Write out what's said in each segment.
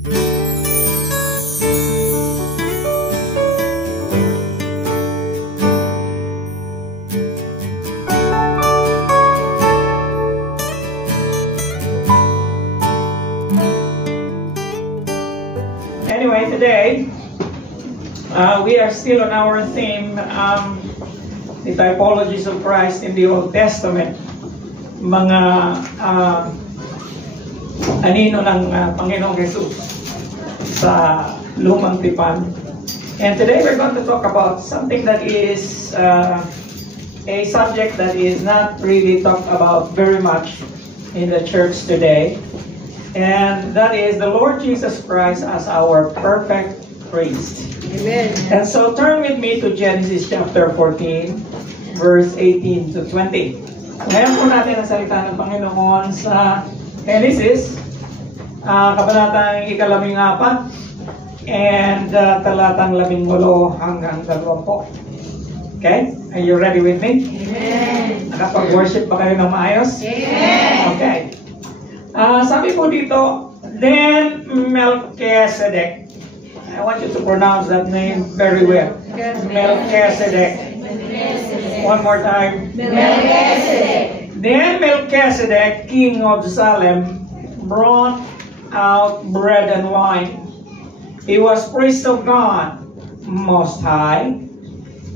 Anyway, today we are still on our theme, the typologies of Christ in the Old Testament. Mga anino ng Panginoong Jesus sa Lumang Tipan. And today we're going to talk about something that is a subject that is not really talked about very much in the church today. And that is the Lord Jesus Christ as our perfect priest. Amen. And so turn with me to Genesis chapter 14, verse 18 to 20. Ngayon po natin ang salita ng Panginoon sa Genesis, kabanatang 14, and talatang 18 hanggang 20. Okay? Are you ready with me? Amen. Nakapag-worship ba kayo ng maayos? Amen. Okay. Sabi po dito, then Melchizedek. I want you to pronounce that name very well. Melchizedek. One more time. Melchizedek. Then Melchizedek, king of Salem, brought out bread and wine. He was priest of God Most High.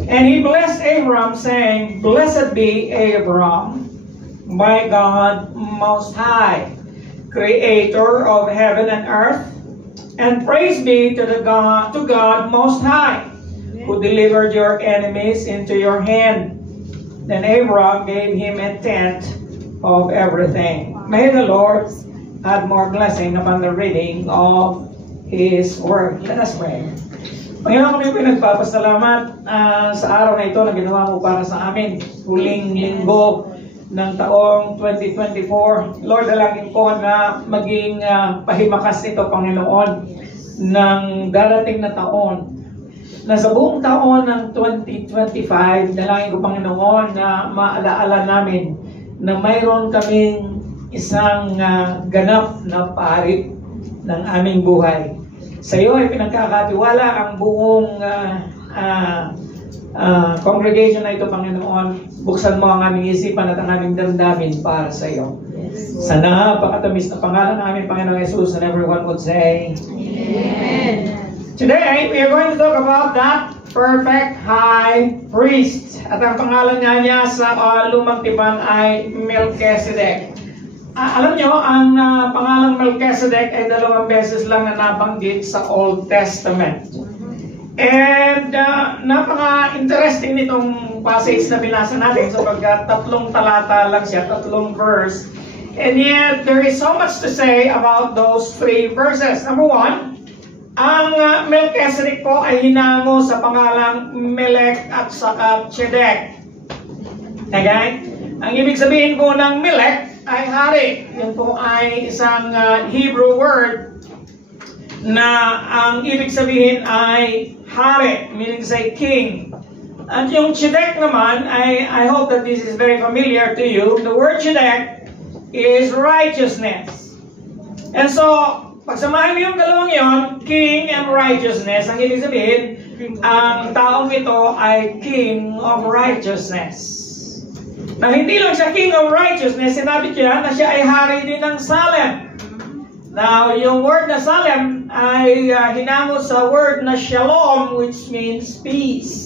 And he blessed Abram, saying, Blessed be Abram by God Most High, Creator of heaven and earth, and praise be to God Most High, who delivered your enemies into your hand. Then Abram gave him a tenth of everything. May the Lord add more blessing upon the reading of His Word. Let us pray. Panginoon, kami pinagpapasalamat sa araw na ito na ginawa mo para sa amin. Huling linggo ng taong 2024. Lord, dalangin ko na maging pahimakas ito, Panginoon, ng darating na taon. Na sa buong taon ng 2025, dalangin ko, Panginoon, na maalaala namin na mayroon kaming isang ganap na parit ng aming buhay. Sa iyo ay pinagkakatiwala ang buong congregation na ito, Panginoon. Buksan mo ang aming isipan at ang aming damdamin para sa iyo. Sa napakatamis na pangalan ng aming Panginoong Jesus, and everyone would say, Amen. Today, we are going to talk about that perfect high priest. At ang pangalan niya sa Lumang Tipan ay Melchizedek. Alam nyo, ang pangalang Melchizedek ay 2 beses lang na nabanggit sa Old Testament. And napaka-interesting nitong passage na binasa natin sapagkat 3 talata lang siya, 3 verse. And yet, there is so much to say about those 3 verses. Number 1, ang Melchizedek po ay hinango sa pangalang Melech at saka Tzedek. Okay? Ang ibig sabihin po ng Melech ay hari. Yan po ay isang Hebrew word na ang ibig sabihin ay hari, meaning to say king. At yung Tzedek naman, I hope that this is very familiar to you. The word Tzedek is righteousness. And so, pagsamahin mo yung dalawang yon, king and righteousness, ang ibig sabihin, ang taong ito ay king of righteousness. Na hindi lang siya king of righteousness, sinabi niya na siya ay hari din ng Salem. Now, yung word na Salem ay hinango sa word na Shalom, which means peace.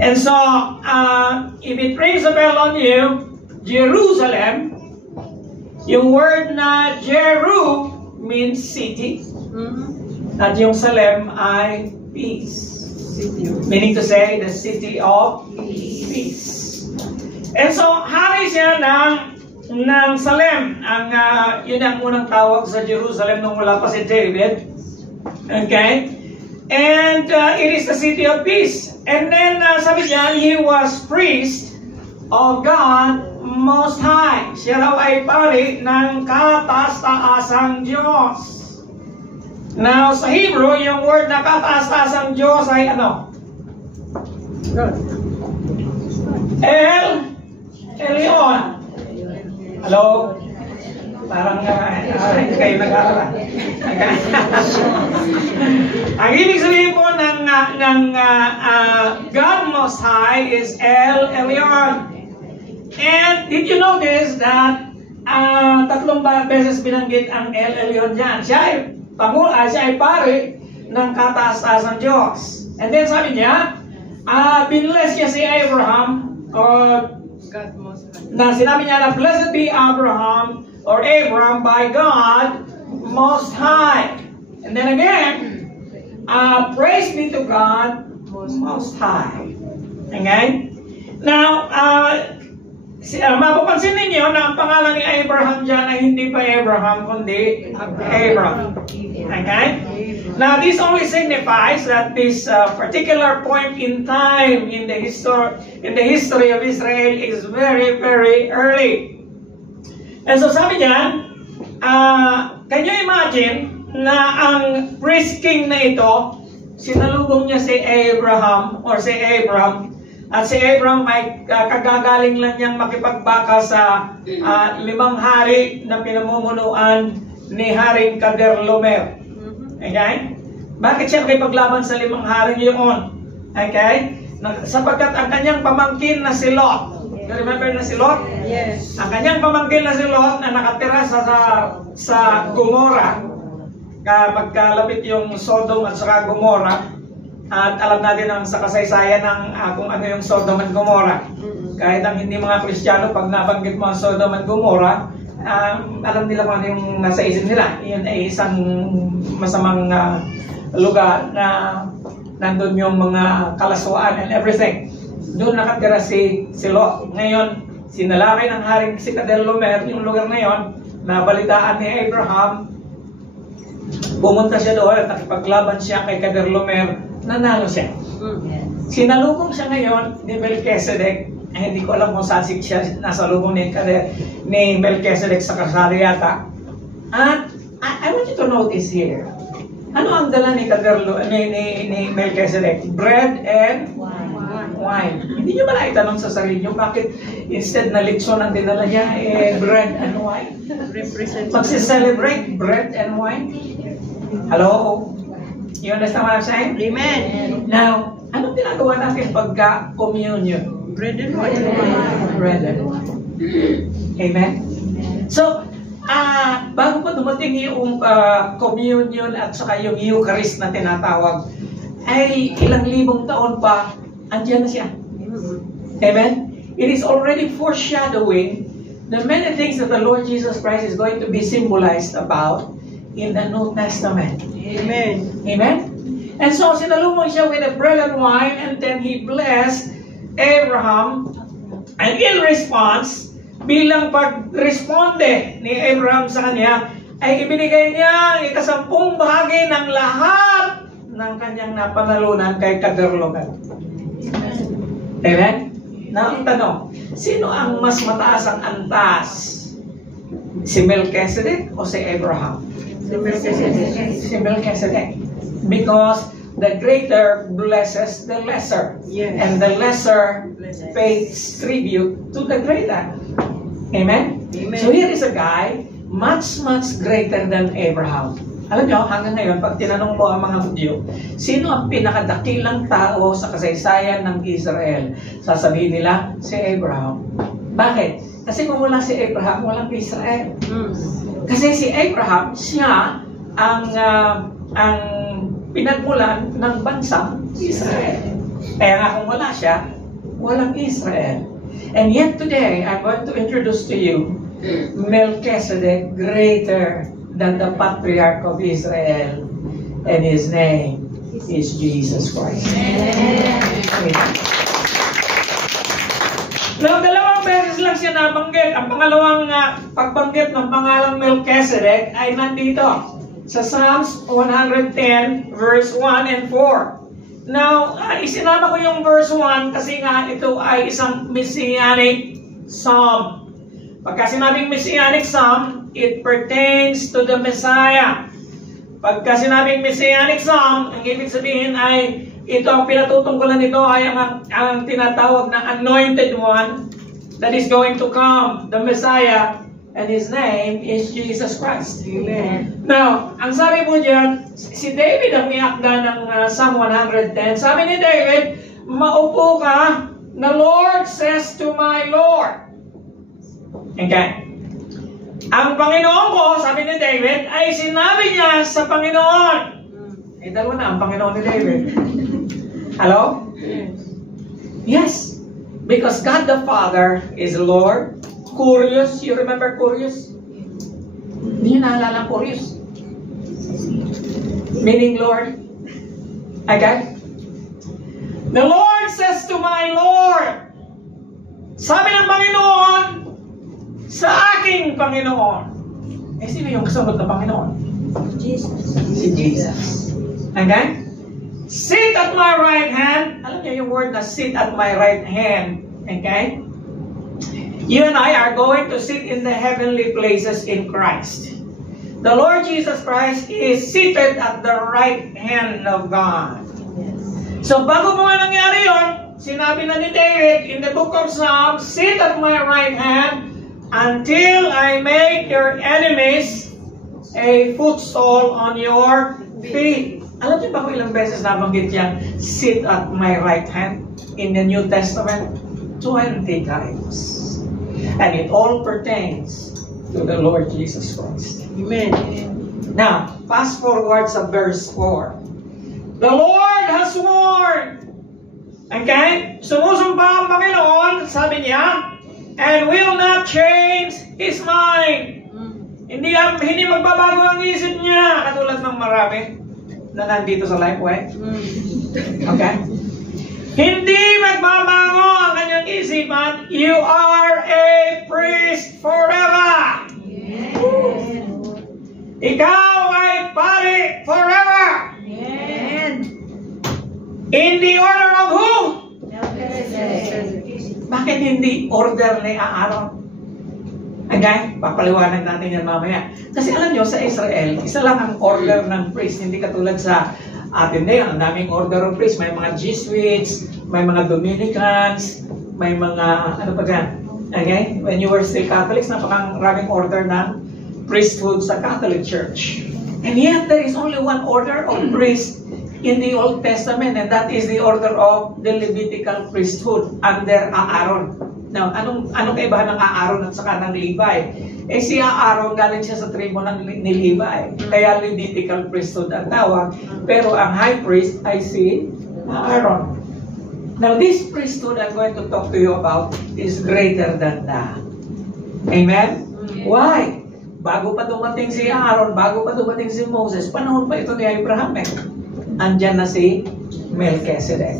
And so, if it rings a bell on you, Jerusalem, yung word na Jeru means city. At yung Salem ay peace. Meaning to say, the city of peace. And so, hari siya ng Salem. Yun ang unang tawag sa Jerusalem nung wala pa si David. Okay? And it is the city of peace. And then, sabi niya, he was priest of God Most High. Siya raw ay pari ng kataas-taasang Diyos. Now, sa Hebrew, yung word na kataas-taasang Diyos ay ano? El Elyon. Hello? Parang hindi kayo nag-aaral. Ang ibig sabihin po ng God Most High is El Elyon. And did you notice that tatlong beses binanggit ang El Elyon dyan? Siya ay pare ng kataas-taas ng Diyos. And then sabi niya, binless niya si Abraham, na sinabi niya na, blessed be Abraham, or Abram, by God Most High. And then again, praise be to God Most High. Okay? Now, mapapansin ninyo na ang pangalan ni Abraham dyan ay hindi pa Abraham, kundi Abram. Okay? Now, this only signifies that this particular point in time in the history of Israel is very, very early. And so sabi niya, can you imagine na ang priest king na ito, sinalubong niya si Abraham or si Abram, at si Abram ay kagagaling lang niyang makipagbaka sa 5 hari na pinamumunuan ni Haring Kedorlaomer. Okay? Bakit siya nakipaglaban sa 5 hari yun? Okay? Sapagkat ang kanyang pamangkin na si Lot, remember na si Lot? Yes. Ang kanyang pamangkin na si Lot na nakatira sa Gomora, pagkalapit yung Sodom at saka Gomora, at alam natin ang sa kasaysayan ng kung ano yung Sodom at Gomora. Kahit ang hindi mga Kristiyano, pag nabanggit mo ang Sodom at Gomora, alam nila kung ano yung nasa isip nila. Iyon ay isang masamang lugar na nandun yung mga kalaswaan and everything. Doon nakatira si Lot. Ngayon, sinalakay ng Haring si Kedorlaomer yung lugar na yon, nabalitaan ni Abraham, pumunta siya doon at nakipaglaban siya kay Kedorlaomer, nanalo siya. Sinalubong siya ngayon ni Melchizedek. Hindi ko alam kung saan siya nasalubong ni Melchizedek sa kasari yata. At I want you to notice here, ano ang dala ni Melchizedek? Bread and wine. Hindi nyo ba naitanong sa sarili nyo, bakit instead na litson ang dinala niya, bread and wine? Magsi-celebrate bread and wine? Hello? You understand what I'm saying? Amen. Now, anong ginagawa natin pagka-communion? Bread and wine. Bread and wine. Amen? So, bago pa dumating yung communion at saka yung Eucharist na tinatawag, ay ilang libong taon pa, andiyan na siya. Amen? It is already foreshadowing the many things that the Lord Jesus Christ is going to be symbolized about in the New Testament. Amen. Amen? And so, sinalubong siya with the bread and wine, and then he blessed Abraham, and in response, bilang pag-responde ni Abraham sa kanya, ay ibinigay niya ang 10 bahagi ng lahat ng kanyang napanalunan kay Kedorlaomer. Amen? Now, ang tanong, sino ang mas mataas ang antas? Si Melchizedek o si Abraham? Si Melchizedek. Because the greater blesses the lesser. Yes. And the lesser pays tribute to the greater. Amen? Amen. So here is a guy much, much greater than Abraham. Alam nyo, hanggang ngayon, pag tinanong mo ang mga Hudyo, sino ang pinakadakilang tao sa kasaysayan ng Israel? Sasabihin nila, si Abraham. Bakit? Kasi kung wala si Abraham, walang Israel. Kasi si Abraham, siya ang pinagmulan ng bansang Israel. Kaya nga kung wala siya, walang Israel. And yet today, I'm going to introduce to you Melchizedek, greater than the patriarch of Israel, and his name is Jesus Christ. Amen. Now, 2 beses lang siya nabanggit. Ang pangalawang pagbanggit ng pangalang Melchizedek ay nandito sa Psalms 110 verse 1 and 4. Now, isinama ko yung verse 1 kasi nga ito ay isang messianic psalm. Pagka sinabing messianic psalm, it pertains to the Messiah. Pagka sinabing messianic psalm, ang ibig sabihin ay ito ang pinatutungkulan nito ay ang tinatawag na anointed one that is going to come, the Messiah, And His name is Jesus Christ. Amen. Now, ang sabi po dyan, si David ang miakda ng Psalm 110. Sabi ni David, maupo ka, the Lord says to my Lord. Okay. Ang Panginoon ko, sabi ni David, ay sinabi niya sa Panginoon. Eh, dalawa na ang Panginoon ni David. Hello? Yes. Because God the Father is Lord. Curious. You remember Curious? Hindi nyo naalala ang Curious? Meaning Lord. Okay? The Lord says to my Lord. Sabi ng Panginoon sa aking Panginoon. Eh, sino yung kasunod na Panginoon? Jesus. Si Jesus. Okay? Sit at my right hand. Alam niyo yung word na sit at my right hand. Okay? You and I are going to sit in the heavenly places in Christ. The Lord Jesus Christ is seated at the right hand of God. So bago mo nga nangyari yun, sinabi na ni David in the book of Psalms, sit at my right hand until I make your enemies a footstool on your feet. Alam niyo ba kung ilang beses nabanggit yan, sit at my right hand in the New Testament? 20 times. And it all pertains to the Lord Jesus Christ. Amen. Now, fast forward sa verse 4. The Lord has sworn. Okay? Sumusumpa ang Panginoon, sabi niya, and will not change His mind. Hindi magbabago ang isip niya, katulad ng marami na nandito sa Lifeway. Okay? Hindi magbabago ang kanyang isipan. You are a priest forever. Yes. Ikaw ay pari forever. Amen. In the order of who? Melchizedek. Bakit hindi order ni Aaron? Okay? Papaliwanag natin yan mamaya. Kasi alam nyo, sa Israel, isa lang ang order ng priest. Hindi katulad sa atin ngayon, ang daming order of priest. May mga Jesuits, may mga Dominicans, may mga, ano pa dyan? Okay? When you were still Catholics, napakaraming order ng priesthood sa Catholic Church. And yet, there is only one order of priest in the Old Testament, and that is the order of the Levitical priesthood under Aaron. Now, anong kaibahan ng Aaron at saka ng Levi? Eh si Aaron galing siya sa tribo ni Levi. Kaya Levitical priesthood ang tawag. Pero ang high priest ay si Aaron. Now, this priesthood I'm going to talk to you about is greater than that. Amen? Why? Bago pa dumating si Aaron, bago pa dumating si Moses, panahon pa ito ni Abraham eh. Andyan na si Melchizedek.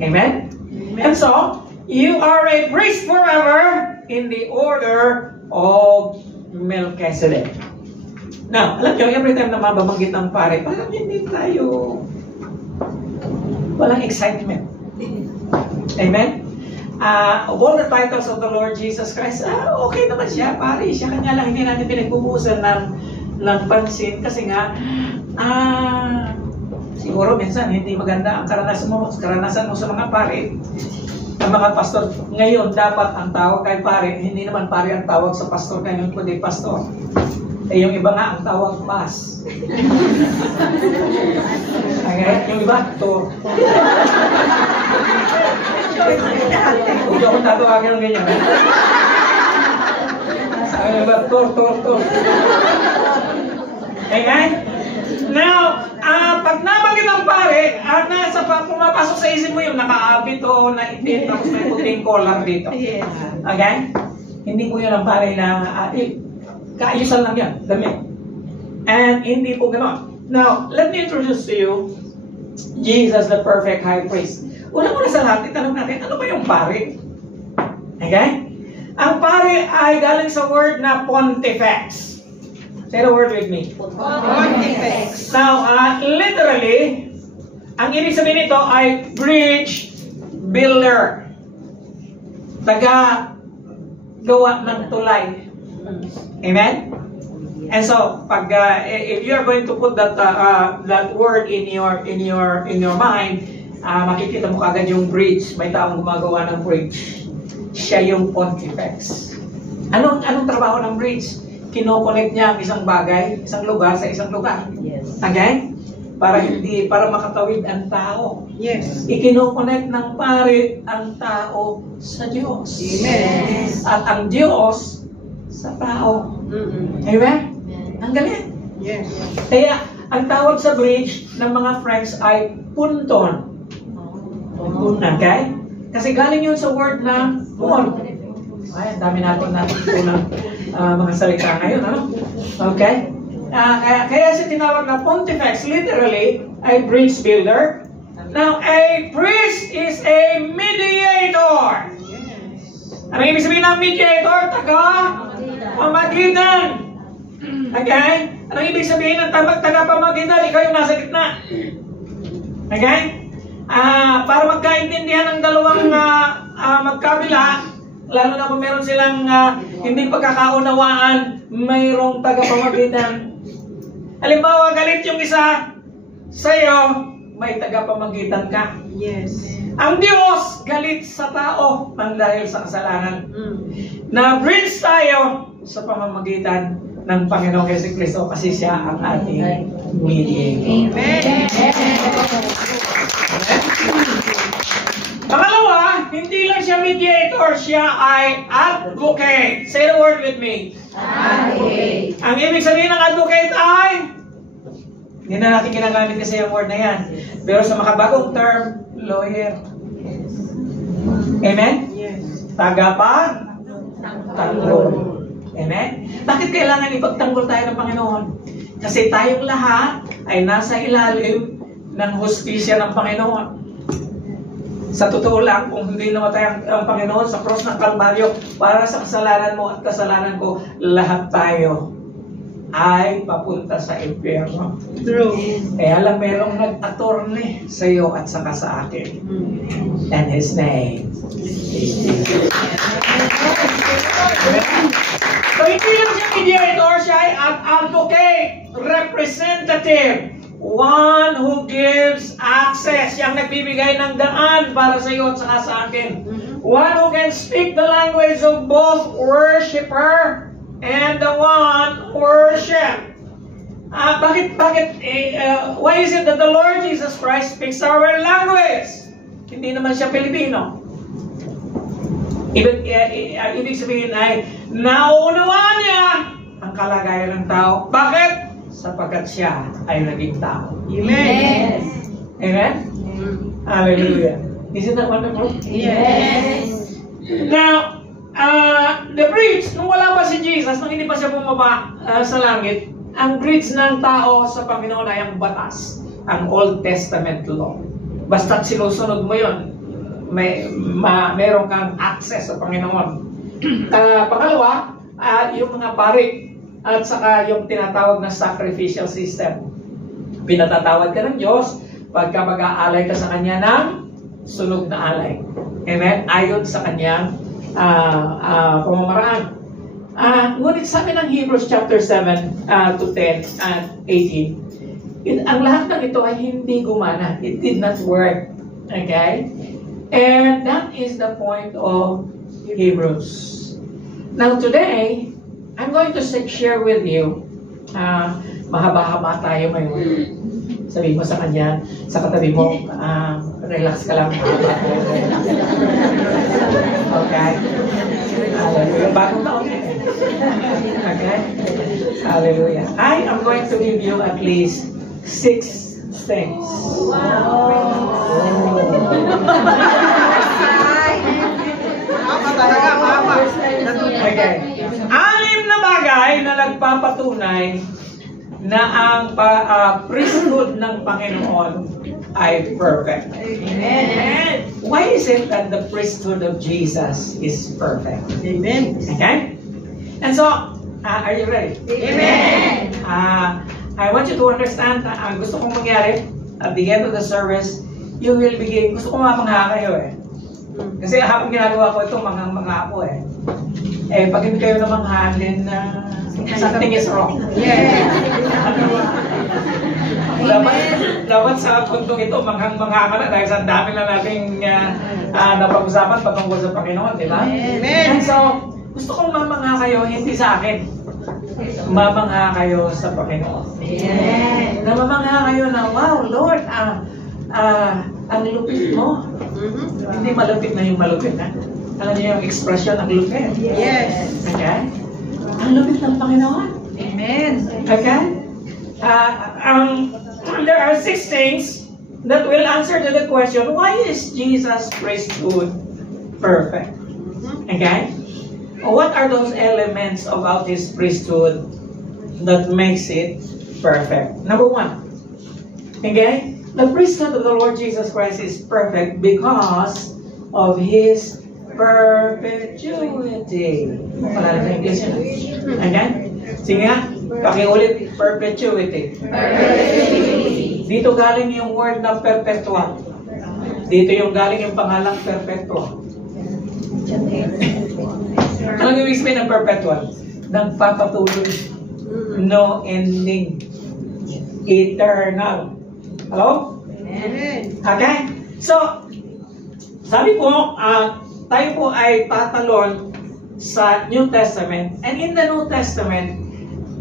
Amen? And so, you are a priest forever in the order of Melchizedek. Now, alam nyo, every time na mababanggit ng pare, parang hindi tayo walang excitement. Amen? Of all the titles of the Lord Jesus Christ, okay naman siya, pare. Siya kanya lang, hindi natin pinagbubusan ng pansin kasi nga, siguro minsan hindi maganda ang karanasan mo sa mga pare. Ang mga pastor, ngayon dapat ang tawag kay pare, hindi naman pare ang tawag sa pastor ngayon, kundi pastor. Eh yung iba nga ang tawag mas. Okay? Yung iba, to. Huwag akong tatawagin ng ganyan. Yung iba, to. Okay? Now, pag nabanggit ang pare, at pumapasok sa isip mo yung nakaabit o na itim, tapos may puting collar dito. Okay? Hindi po yun ang pare na, kaayusan lang yan, damit. And hindi po gano'n. Now, let me introduce to you Jesus, the perfect high priest. Una-una sa lahat, itanong natin, ano ba yung pare? Okay? Ang pare ay galing sa word na pontifex. Say the word with me. Pontifex. Now, literally, ang ibig sabihin nito ay bridge builder. Taga-gawa ng tulay. Amen? And so, pag if you are going to put that word in your mind, makikita mo kagad yung bridge. May taong gumagawa ng bridge. Siya yung pontifex. Anong trabaho ng bridge? Kinoconnect niya ang isang bagay, isang lugar sa isang lugar. Yes. Okay? Para makatawid ang tao. Yes. Ikinoconnect ng pare ang tao sa Diyos. Amen. At ang Diyos sa tao. Mm-mm. Amen? Ang galing. Yes. Kaya, ang tawag sa bridge ng mga friends ay punton. Okay? Kasi galing yun sa word na pon. Ay, ang dami natin ng mga salita ngayon, ano? Okay? Kaya siya tinawag na pontifex, literally, ay bridge builder. Now, a priest is a mediator. Ano ibig sabihin ng mediator? Pamagitan. Okay? Ano ibig sabihin ng taga-pamagitan? Ikaw yung nasa gitna. Okay? Para magkaintindihan ng dalawang magkabila, lalo na kung meron silang hindi pagkakaunawaan, mayroong tagapamagitan. Halimbawa, galit yung isa sa'yo, may tagapamagitan ka. Yes. Ang Diyos galit sa tao nang dahil sa kasalanan. Na bridge tayo sa pamamagitan ng Panginoong Jesucristo kasi siya ang ating mediator. Amen. Pangalawa, hindi lang siya mediator, siya ay advocate. Say the word with me. Advocate. Ang ibig sabihin ng advocate ay, hindi na natin ginagamit kasi yung word na yan. Pero sa makabagong term, lawyer. Amen? Yes. Tagapagtanggol. Amen? Bakit kailangan ipagtanggol tayo ng Panginoon? Kasi tayong lahat ay nasa ilalim ng hustisya ng Panginoon. Sa totoo lang, kung hindi namatay ang Panginoon sa cross ng Kalbaryo para sa kasalanan mo at kasalanan ko, lahat tayo ay papunta sa impyerno. True. Kaya lang merong nag-attorney sa iyo at saka sa akin. And His name is Jesus. So hindi lang siya mediator, siya ay an advocate, representative, one who gives access. Siyang nagbibigay ng daan para sa iyo at saka sa akin. One who can speak the language of both worshiper and the one worship. Why is it that the Lord Jesus Christ speaks our language? Hindi naman siya Pilipino. Ibig sabihin ay nauunawaan niya ang kalagayan ng tao. Bakit? Sapagkat siya ay naging tao. Amen. Amen? Hallelujah. Isn't that wonderful? Yes. Now, the bridge, nung wala pa si Jesus, nung hindi pa siya bumaba sa langit, ang bridge ng tao sa Panginoon ay ang batas, ang Old Testament law. Basta't sinusunod mo yun, meron kang access sa Panginoon. Pangalawa, yung mga pari, at saka yung tinatawag na sacrificial system. Pinatatawad ka ng Diyos pagka mag-aalay ka sa Kanya ng sunog na alay. Amen? Ayon sa Kanyang pamamaraan. Ngunit sabi ng Hebrews chapter 7 to 10 and 18, ang lahat ng ito ay hindi gumana. It did not work. Okay? And that is the point of Hebrews. Now today, I'm going to share with you, mahaba-haba tayo ngayon. Sabihin mo sa kanya, sa katabi mo, relax ka lang. Okay? Hallelujah. Bagong taon eh. Okay? Hallelujah. I am going to give you at least 6 things. Wow. Okay. 6 na bagay na nagpapatunay na ang priesthood ng Panginoon ay perfect. Amen. Why is it that the priesthood of Jesus is perfect? Amen. Okay? And so, are you ready? Amen. I want you to understand na ang gusto kong mangyari at the end of the service, you will begin, gusto kong mapangha kayo eh. Kasi habang ginagawa ko ito, mga apo eh. Pag hindi kayo namang halin na something is wrong. Yeah. Dapat sa puntong ito, mga ka na dahil sa dami na nating napag-usapan patungkol sa Panginoon, di ba? Amen. And so, Gusto kong mamangha kayo, hindi sa akin. Mamangha kayo sa Panginoon. Amen. Namamangha kayo na, wow, Lord, ang lupit mo. Hindi malupit na yung malupit, ha? Alam niyo yung expression, ang lupit. Yes. Okay? Ang lupit ng Panginoon. Amen. Okay? There are 6 things that will answer to the question, why is Jesus' priesthood perfect? Okay? What are those elements about His priesthood that makes it perfect? Number 1. Okay? The priesthood of the Lord Jesus Christ is perfect because of His perpetuity. Wala na sa English yun. Okay? Sige nga, pakiulit, perpetuity. Dito galing yung word na perpetual. Dito yung galing yung pangalang perpetual. Anong ibig sabihin ng perpetual? Nagpapatuloy. No ending. Eternal. Hello? Amen. Okay? So, sabi po, tayo po ay tatalon sa New Testament. And in the New Testament,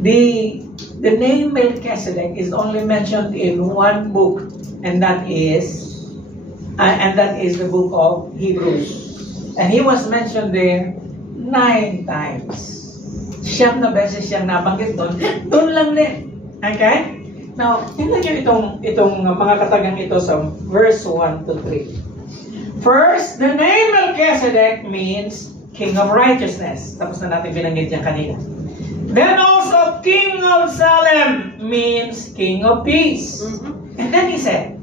the name Melchizedek is only mentioned in one book, and that is the book of Hebrews. And he was mentioned there 9 times. 9 na beses siyang nabanggit doon. Doon lang din. Okay? Now, tingnan nyo itong mga katagang ito sa verse 1 to 3. First, the name Melchizedek means King of Righteousness. Tapos na natin binanggit yan kanina. Then also, King of Salem means King of Peace. And then he said,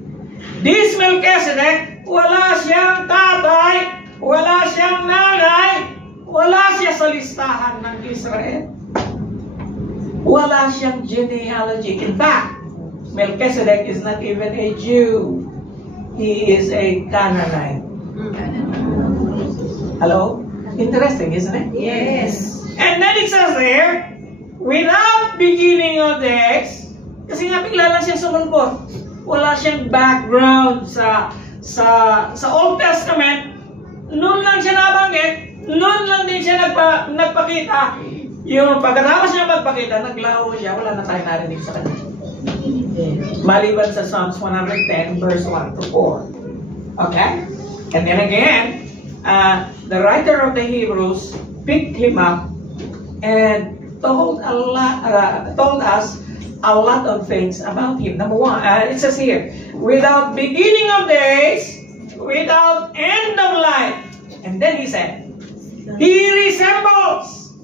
this Melchizedek, wala siyang tatay, wala siyang nanay, wala siya sa listahan ng Israel. Wala siyang genealogy. In fact, Melchizedek is not even a Jew. He is a Canaanite. Hello? Interesting, isn't it? Yes. And then it says there, without beginning of days, kasi nga bigla lang siya sumulpot. Wala siyang background sa Old Testament. Noon lang siya nabanggit, noon lang din siya nagpakita. Yung pagkatapos niya magpakita, naglaho siya, wala na tayo narinig sa kanya. Maliban sa Psalms 110, verse 1 to 4. Okay? And then again, the writer of the Hebrews picked him up and told us a lot of things about him. Number 1, it says here, without beginning of days, without end of life. And then he said, he resembles,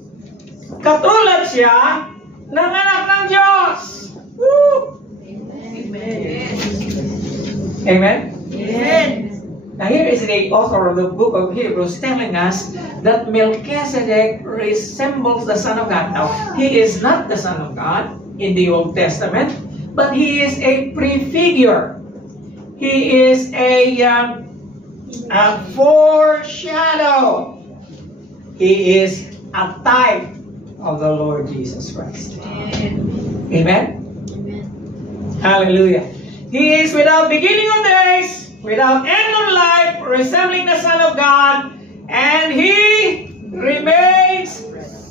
katulad siya ng anak ng Diyos. Woo! Amen. Amen? Amen. Now here is the author of the book of Hebrews telling us that Melchizedek resembles the Son of God. Now, he is not the Son of God in the Old Testament, but he is a prefigure. He is a foreshadow. He is a type of the Lord Jesus Christ. Amen. Amen? Hallelujah. He is without beginning of days, without end of life, resembling the Son of God, and he remains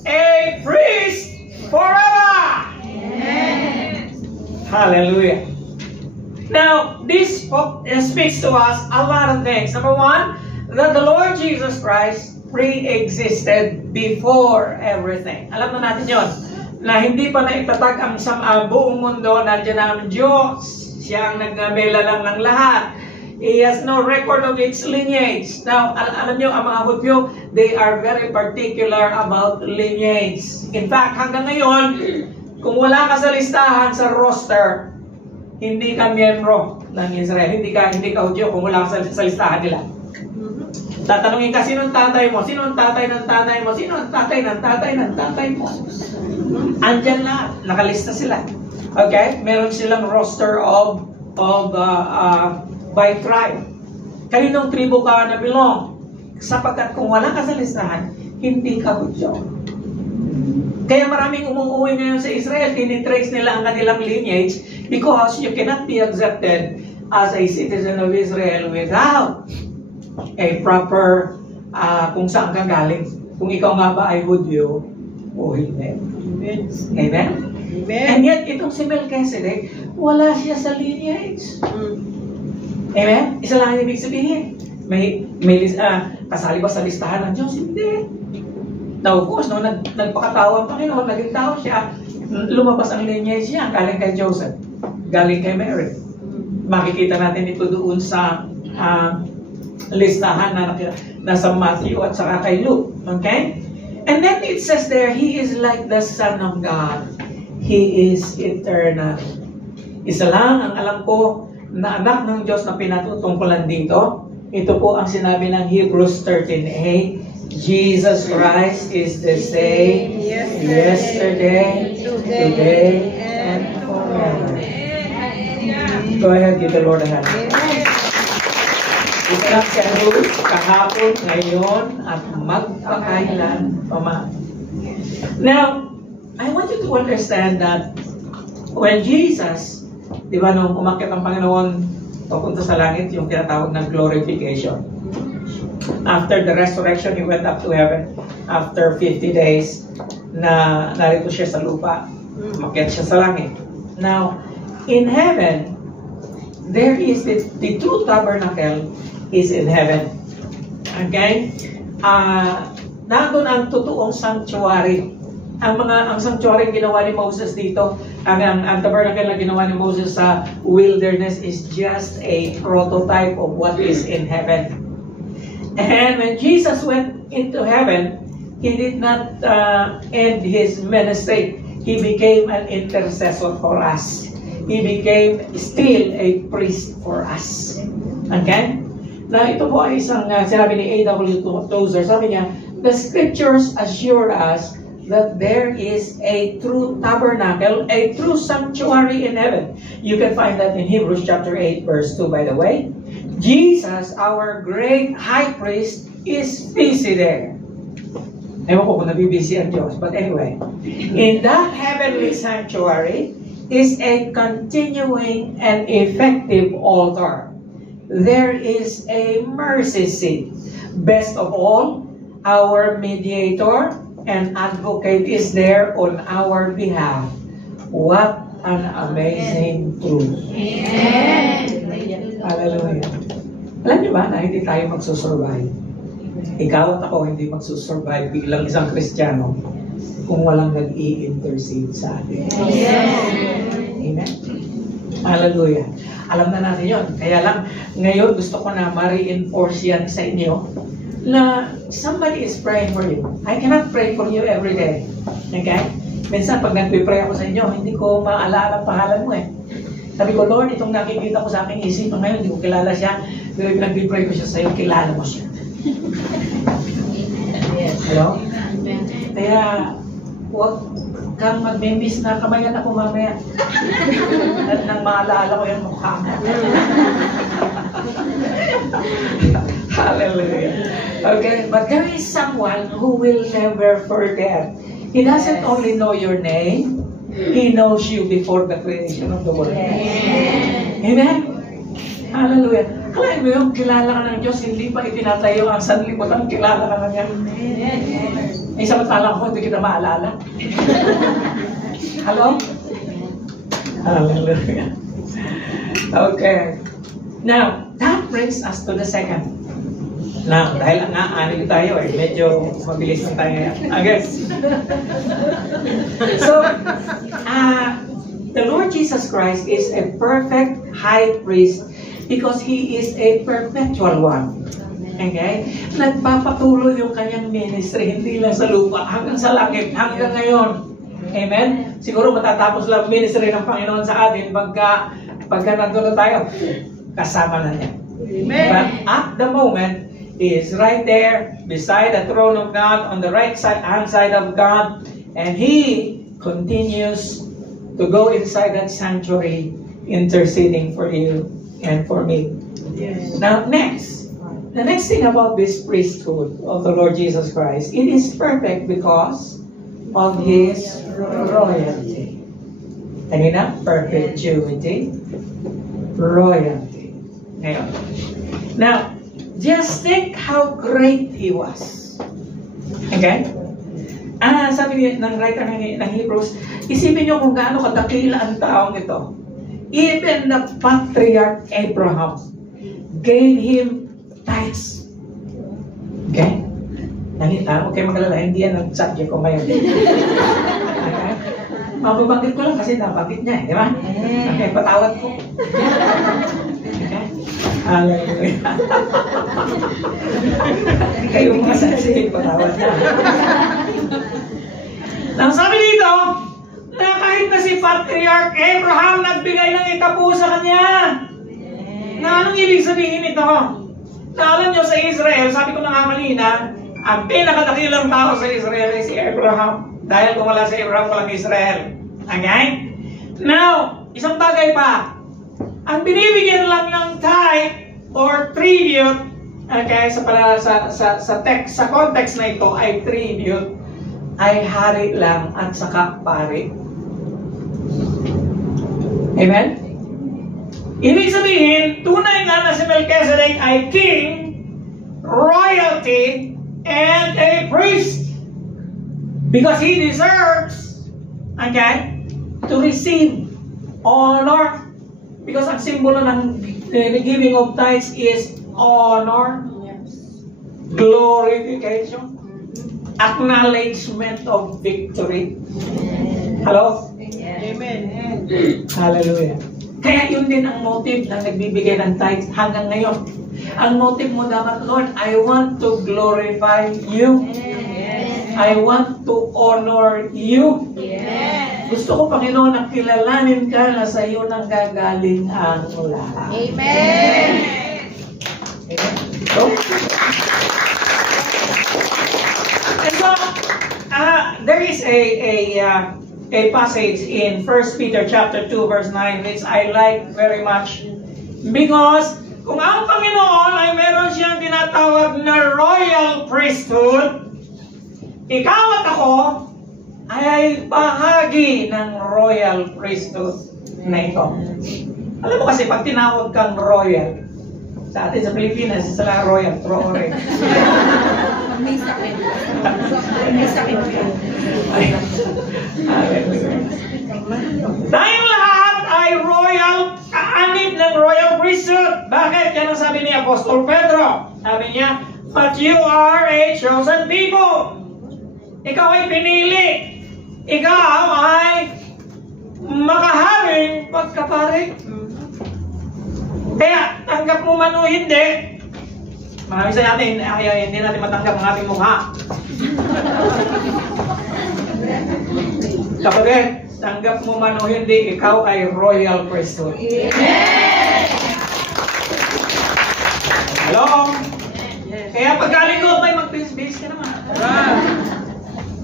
a priest forever. Amen. Hallelujah. Now, this speaks to us a lot of things. Number 1, that the Lord Jesus Christ pre-existed before everything. Alam na natin yon, na hindi pa naitatag ang buong mundo, nandiyan ang Diyos. Siya ang nagnabela lang ng lahat. He has no record of its lineage. Now, alam nyo, ang mga Hudyo, they are very particular about lineage. In fact, hanggang ngayon, kung wala ka sa listahan, sa roster, hindi ka miyembro ng Israel. Hindi ka Hudyo kung wala ka sa listahan nila. Tatanungin ka, sino ang tatay mo? Sino ang tatay ng tatay mo? Sino ang tatay ng tatay ng tatay mo? Andyan na, nakalista sila. Okay? Meron silang roster of by tribe. Kaninong tribo ka na belong? Sapagkat kung wala ka sa listahan, hindi ka Hudyo. Kaya maraming umuuwi ngayon sa Israel, tinitrace nila ang kanilang lineage because you cannot be accepted as a citizen of Israel without a proper kung saan ka galing. kung ikaw nga ba ay Hudyo o hindi. Amen. Amen? Amen. And yet, itong si Melchizedek, wala siya sa lineage. Amen? Isa lang ang ibig sabihin. Kasali ba sa listahan ng Diyos? Hindi. Now, of course, no, nagpakatao ang Panginoon, naging tao siya, lumabas ang lineage niya, galing kay Joseph, galing kay Mary. Makikita natin ito doon sa listahan na nasa Matthew at saka kay Luke. Okay? And then it says there, He is like the Son of God. He is eternal. Isa lang ang alam ko na anak ng Diyos na pinatutungkulan dito. Ito po ang sinabi ng Hebrews 13:8. Jesus Christ is the same yesterday, today, and forever. Go ahead, give the Lord a hand. Ito lang siya kahapon, ngayon, at magpakailan pa. Now, I want you to understand that when Jesus, di ba nung umakyat ang Panginoon papunta sa langit, yung tinatawag ng glorification. After the resurrection, He went up to heaven. After 50 days, na narito siya sa lupa, umakyat siya sa langit. Now, in heaven, there is the true tabernacle is in heaven. Okay? Nandun ang totoong sanctuary. Ang sanctuary ginawa ni Moses dito, ang tabernacle na ginawa ni Moses sa wilderness is just a prototype of what is in heaven. And when Jesus went into heaven, He did not end His ministry. He became an intercessor for us. He became still a priest for us. Okay? Na ito po ay isang sinabi ni A.W. Tozer. Sabi niya, the scriptures assure us that there is a true tabernacle, a true sanctuary in heaven. You can find that in Hebrews chapter 8, verse 2, by the way. Jesus, our great high priest, is busy there. Ewan ko kung nabibisi ang Diyos. But anyway, in that heavenly sanctuary is a continuing and effective altar. There is a mercy seat. Best of all, our mediator and advocate is there on our behalf. What an amazing truth. Amen. Hallelujah. Alam niyo ba na hindi tayo magsusurvive? Ikaw at ako hindi magsusurvive bilang isang Kristiyano kung walang nag-i-intercede sa atin. Amen? Hallelujah. Alam na natin yun. Kaya lang, ngayon gusto ko na ma-reinforce yan sa inyo na somebody is praying for you. I cannot pray for you every day. Okay? Minsan pag nag-pray ako sa inyo, hindi ko maalala ang pangalan mo eh. Sabi ko, Lord, itong nakikita ko sa aking isipan ngayon, hindi ko kilala siya. Pero nag-pray ko siya sa iyo, kilala mo siya. Hello? Kaya, huwag kang mag-miss na kamayan ako mamaya. At nang maalala ko yung mukha mo. Hallelujah. Okay, but there is someone who will never forget. He doesn't only know your name, He knows you before the creation of the world. Amen? Hallelujah. Kaya mo yung kilala ka ng Diyos, hindi pa itinatayo ang sanlibutan, kilala ka na niya. Ay, samantalang ko, hindi kita maalala. Hello? Hallelujah. Okay. Now, that brings us to the second. Now, dahil nga, anin tayo eh, medyo mabilis lang tayo yan. Okay. So, the Lord Jesus Christ is a perfect high priest because He is a perpetual one. Okay? Nagpapatuloy yung kanyang ministry, hindi lang sa lupa, hanggang sa langit, hanggang ngayon. Amen? Siguro matatapos lang ministry ng Panginoon sa atin pagka nandun na tayo, kasama na niya. Amen. But at the moment, He is right there beside the throne of God, on the right hand side of God, and He continues to go inside that sanctuary, interceding for you and for me. Yes. Now, the next thing about this priesthood of the Lord Jesus Christ, it is perfect because of His royalty. Kanina, perpetuity, royalty. Ngayon. Now, just think how great He was. Okay? Sabi ng writer ng Hebrews, isipin nyo kung gaano kadakila ang taong ito. Even the patriarch Abraham gave him tithes. Okay? Huwag kayo magalala, hindi yan ang subject ko ngayon. Okay? Mababanggit ko lang kasi nabanggit niya, di ba? Okay, patawad ko. Okay? Hallelujah. Kayo mga saksi, patawad na. Nang sabi dito, na kahit na si Patriarch Abraham nagbigay ng itapu sa kanya. Na anong ibig sabihin ito? Na alam nyo sa Israel, sabi ko na nga kanina, ang pinakadakilang tao sa Israel ay si Abraham. Dahil kung wala si Abraham, walang Israel. Okay? Now, isang bagay pa. Ang binibigyan lang ng tithe or tribute, okay, sa text, sa context na ito ay tribute, ay hari lang at saka pari. Amen? Ibig sabihin, tunay nga na si Melchizedek ay king, royalty, and a priest. Because he deserves, okay, to receive honor. Because ang simbolo ng giving of tithes is honor, glorification, acknowledgement of victory. Hello? Amen. Hallelujah. Kaya yun din ang motive na nagbibigay ng tithes hanggang ngayon. Ang motive mo dapat, Lord, I want to glorify you. I want to honor you. Gusto ko, Panginoon, na kilalanin ka na sa iyo nang gagaling ang lahat. Amen. Amen. So, and so, there is a passage in 1 Peter chapter 2 verse 9 which I like very much because kung ang Panginoon ay meron siyang tinatawag na royal priesthood, ikaw at ako ay bahagi ng royal priesthood na ito. Alam mo kasi pag tinawag kang royal, sa atin sa Pilipinas, isa lang royal, troore. May sakit. May sakit. Tayong lahat ay royal, kaanib ng royal priesthood. Bakit? Yan ang sabi ni Apostol Pedro. Sabi niya, but you are a chosen people. Ikaw ay pinili. Ikaw ay makaharing pagkapari. Kaya, tanggap mo man o hindi, marami sa natin, hindi natin matanggap ang ating mukha. Kapatid, tanggap mo man o hindi, ikaw ay royal priesthood. Hello? Kaya paggaling ko, may mag-base ka naman.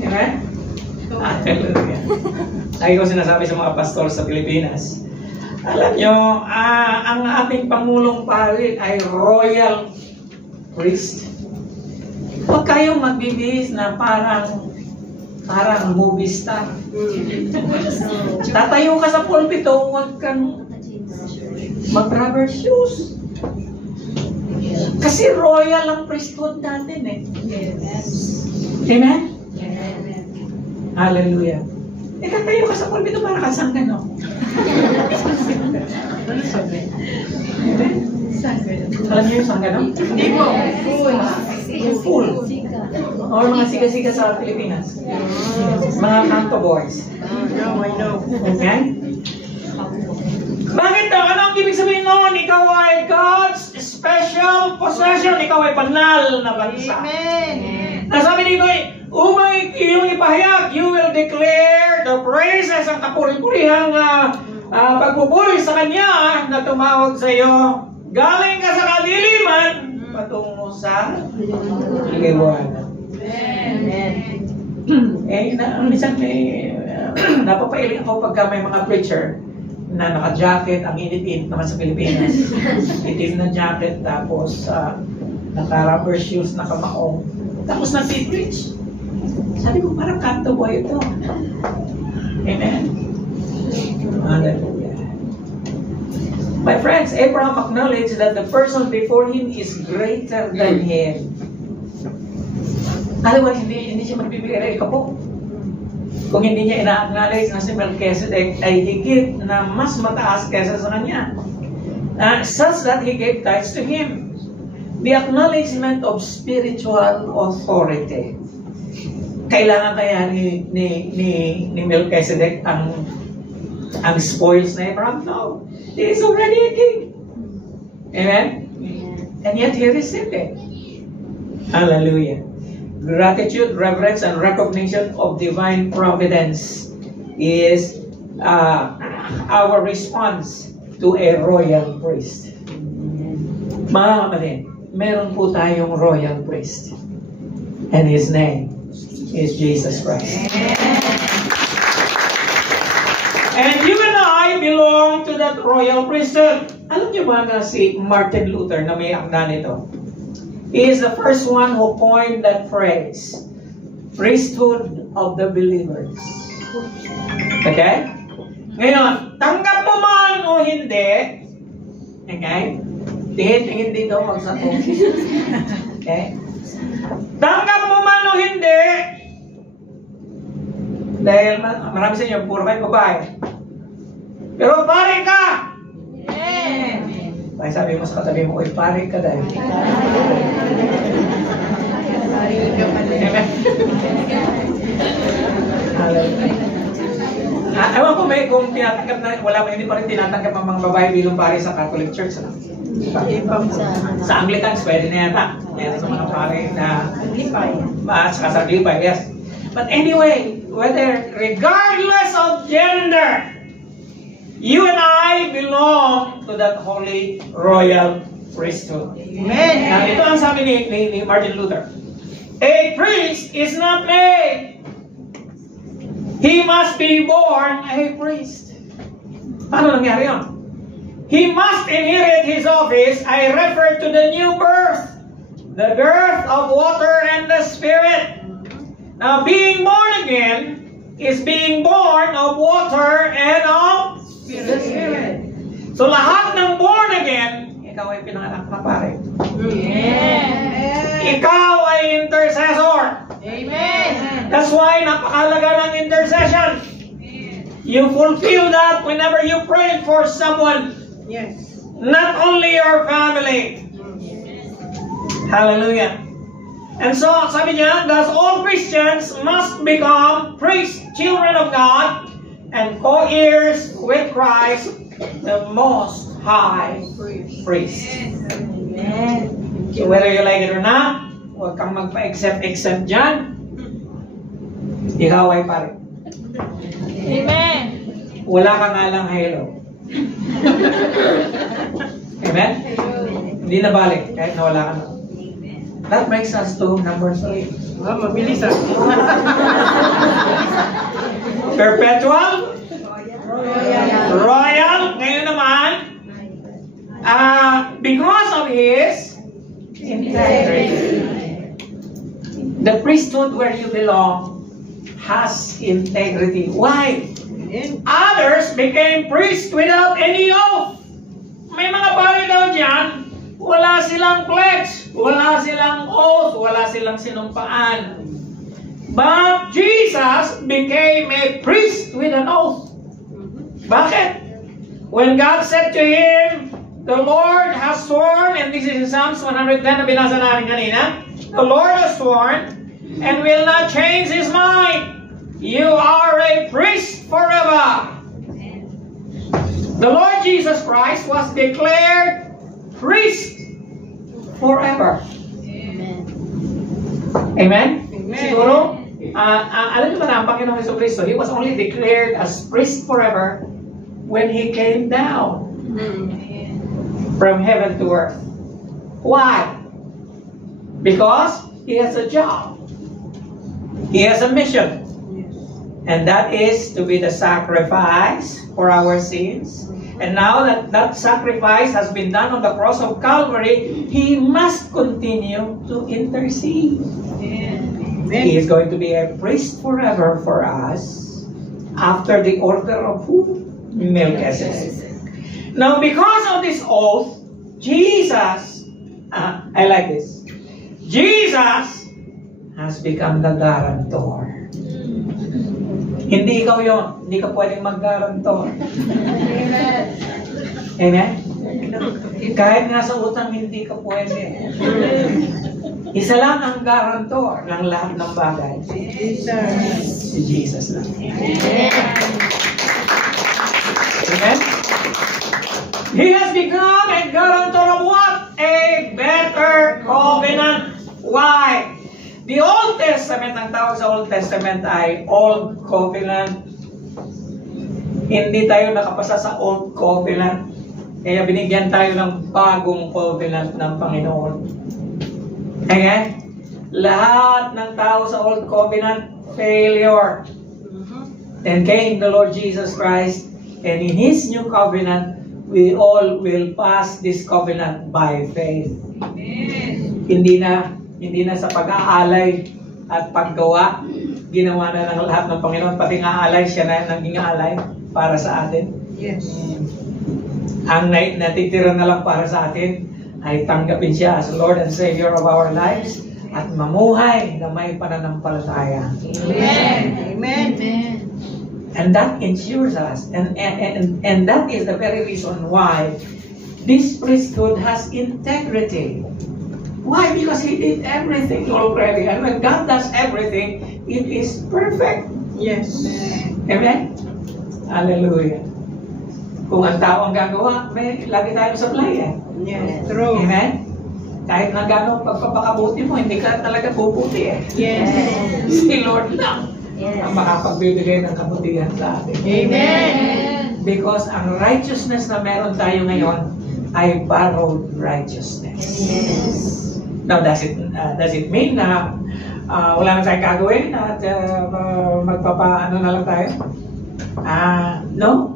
Amen? Hallelujah. Lagi ko sinasabi sa mga pastor sa Pilipinas, alam nyo, ang ating Pangulong Pari ay royal priest. Huwag kayong magbibihis na parang movie star. Tatayo ka sa pulpito, huwag kang mag-rubber shoes. Kasi royal ang priesthood natin eh. Amen? Hallelujah. Tatayo ka sa pulpito para kasang gano'n. Alam niyo yung sanggano? Hindi po. Full. Or mga siga-siga sa Pilipinas. Mga canto boys. No, I know. Okay? Bakit daw? Ano ang ibig sabihin noon? Ikaw ay God's special possession. Ikaw ay banal na bansa. Amen. Nasabi dito ay, umay iyong ipahayag, you will declare the praises, ang kapuri-purihang pagpupuri sa Kanya na tumawag sa iyo. Galing ka sa kadiliman, patungo sa liwanag. Minsan napapailing ako pagka may mga preacher na naka-jacket, ang init-init naman sa Pilipinas. Itim na jacket, tapos naka-rubber shoes, naka-maong. Tapos nag-preach. Sabi ko, parang kanto boy ito. Amen. Hallelujah. My friends, Abraham acknowledged that the person before him is greater than him. Otherwise, hindi siya magbibigay ng ikapo. Kung hindi niya ina-acknowledge na si Melchizedek ay higit na mas mataas kaysa sa kanya. Such that he gave tithes to him. The acknowledgement of spiritual authority. Kailangan kaya ni Melchizedek ang spoils na Abraham? No. He is already a king. Amen? And yet he received it. Hallelujah. Gratitude, reverence, and recognition of divine providence is our response to a royal priest. Mga kapatid, meron po tayong royal priest. And his name is Jesus Christ. And you and I belong to that royal priesthood. Alam niyo ba na si Martin Luther na may akda nito? He is the first one who coined that phrase, priesthood of the believers. Okay? Ngayon, tanggap mo man o hindi, okay? Tingin dito magsatong. Okay? Tanggap mo man o hindi, dahil marami sa inyo, puro kayo babae. Pero pare ka! Ay, sabi mo sa katabi mo, uy, pare ka dahil. Ewan ko may kung tinatanggap na, hindi pa rin tinatanggap ang mga babae bilang pare sa Catholic Church. Ano? Sa Anglicans, pwede na yata. Meron sa mga pare na sa Aglipay, yes. But anyway, regardless of gender, you and I belong to that holy royal priesthood. Amen. Now, ito ang sabi ni Martin Luther. A priest is not made. He must be born a priest. Paano nangyari yun? He must inherit his office. I refer to the new birth. The birth of water and the Spirit. Now, being born again is being born of water and of the Spirit. So lahat ng born again, ikaw ay pinanganak na pare. Ikaw ay intercessor. Amen. That's why napakalaga ng intercession. You fulfill that whenever you pray for someone. Yes. Not only your family. Hallelujah. And so, sabi niya, thus all Christians must become priests, children of God, and co-heirs with Christ, the Most High Priest. Amen. So whether you like it or not, huwag kang magpa-accept dyan. Ikaw ay pare. Amen. Wala ka nga lang halo. Amen? Hindi na balik, kahit nawala ka na. That makes us to number 3. Mabilis ah. Perpetual. Royal. Ngayon naman, because of his integrity. The priesthood where you belong has integrity. Why? Others became priests without any oath. May mga bagay daw dyan, wala silang pledge, wala silang oath, wala silang sinumpaan. But Jesus became a priest with an oath. Bakit? When God said to him, the Lord has sworn, and this is in Psalms 110 na binasa natin kanina, the Lord has sworn and will not change his mind. You are a priest forever. The Lord Jesus Christ was declared priest forever. Amen? Siguro, alam niyo ba na ang Panginoong Jesucristo, He was only declared as priest forever when He came down from heaven to earth. Why? Because He has a job. He has a mission. And that is to be the sacrifice for our sins. And now that that sacrifice has been done on the cross of Calvary, He must continue to intercede. Amen. He is going to be a priest forever for us after the order of who? Melchizedek. Now because of this oath, Jesus, I like this. Jesus has become the guarantor. Hindi ikaw yun. Hindi ka pwedeng mag-guarantor. Amen? Kahit nga sa utang, hindi ka pwede. Isa lang ang guarantor ng lahat ng bagay. Si Jesus lang. Amen? He has become a guarantor of what? A better covenant. Why? The Old Testament, ang tawag sa Old Testament ay Old Covenant. Hindi tayo nakapasa sa Old Covenant. Kaya binigyan tayo ng bagong covenant ng Panginoon. Amen? Lahat ng tao sa Old Covenant, failure. Then came the Lord Jesus Christ, and in His new covenant, we all will pass this covenant by faith. Amen. Hindi na sa pag-aalay at paggawa, ginawa na ng lahat ng Panginoon, pati nga alay, siya na naging alay para sa atin. Yes. Ang natitira na lang para sa atin ay tanggapin siya as Lord and Savior of our lives at mamuhay na may pananampalataya. Amen. Amen. And that ensures us, and that is the very reason why this priesthood has integrity. Why? Because He did everything already. And when God does everything, it is perfect. Yes. Amen? Hallelujah. Kung ang tao ang gagawa, may lagi tayong supply eh. Yes. True. Amen? Kahit na gano'ng pagpapakabuti mo, hindi ka talaga puputi eh. Yes. Si Lord lang ang makapagbibigay ng kabutihan sa atin. Amen. Because ang righteousness na meron tayo ngayon ay borrowed righteousness. Yes. Now, does it mean na wala na tayong gagawin at magpapaano na lang tayo? No.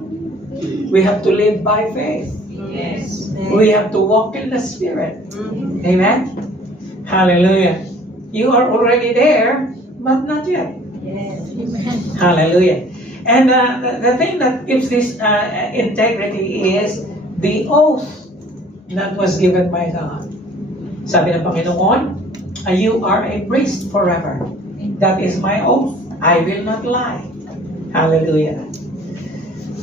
We have to live by faith. Yes. We have to walk in the Spirit. Amen? Hallelujah. You are already there, but not yet. Yes. Hallelujah. And the thing that gives this integrity is the oath that was given by God. Sabi ng Panginoon, you are a priest forever. That is my oath. I will not lie. Hallelujah.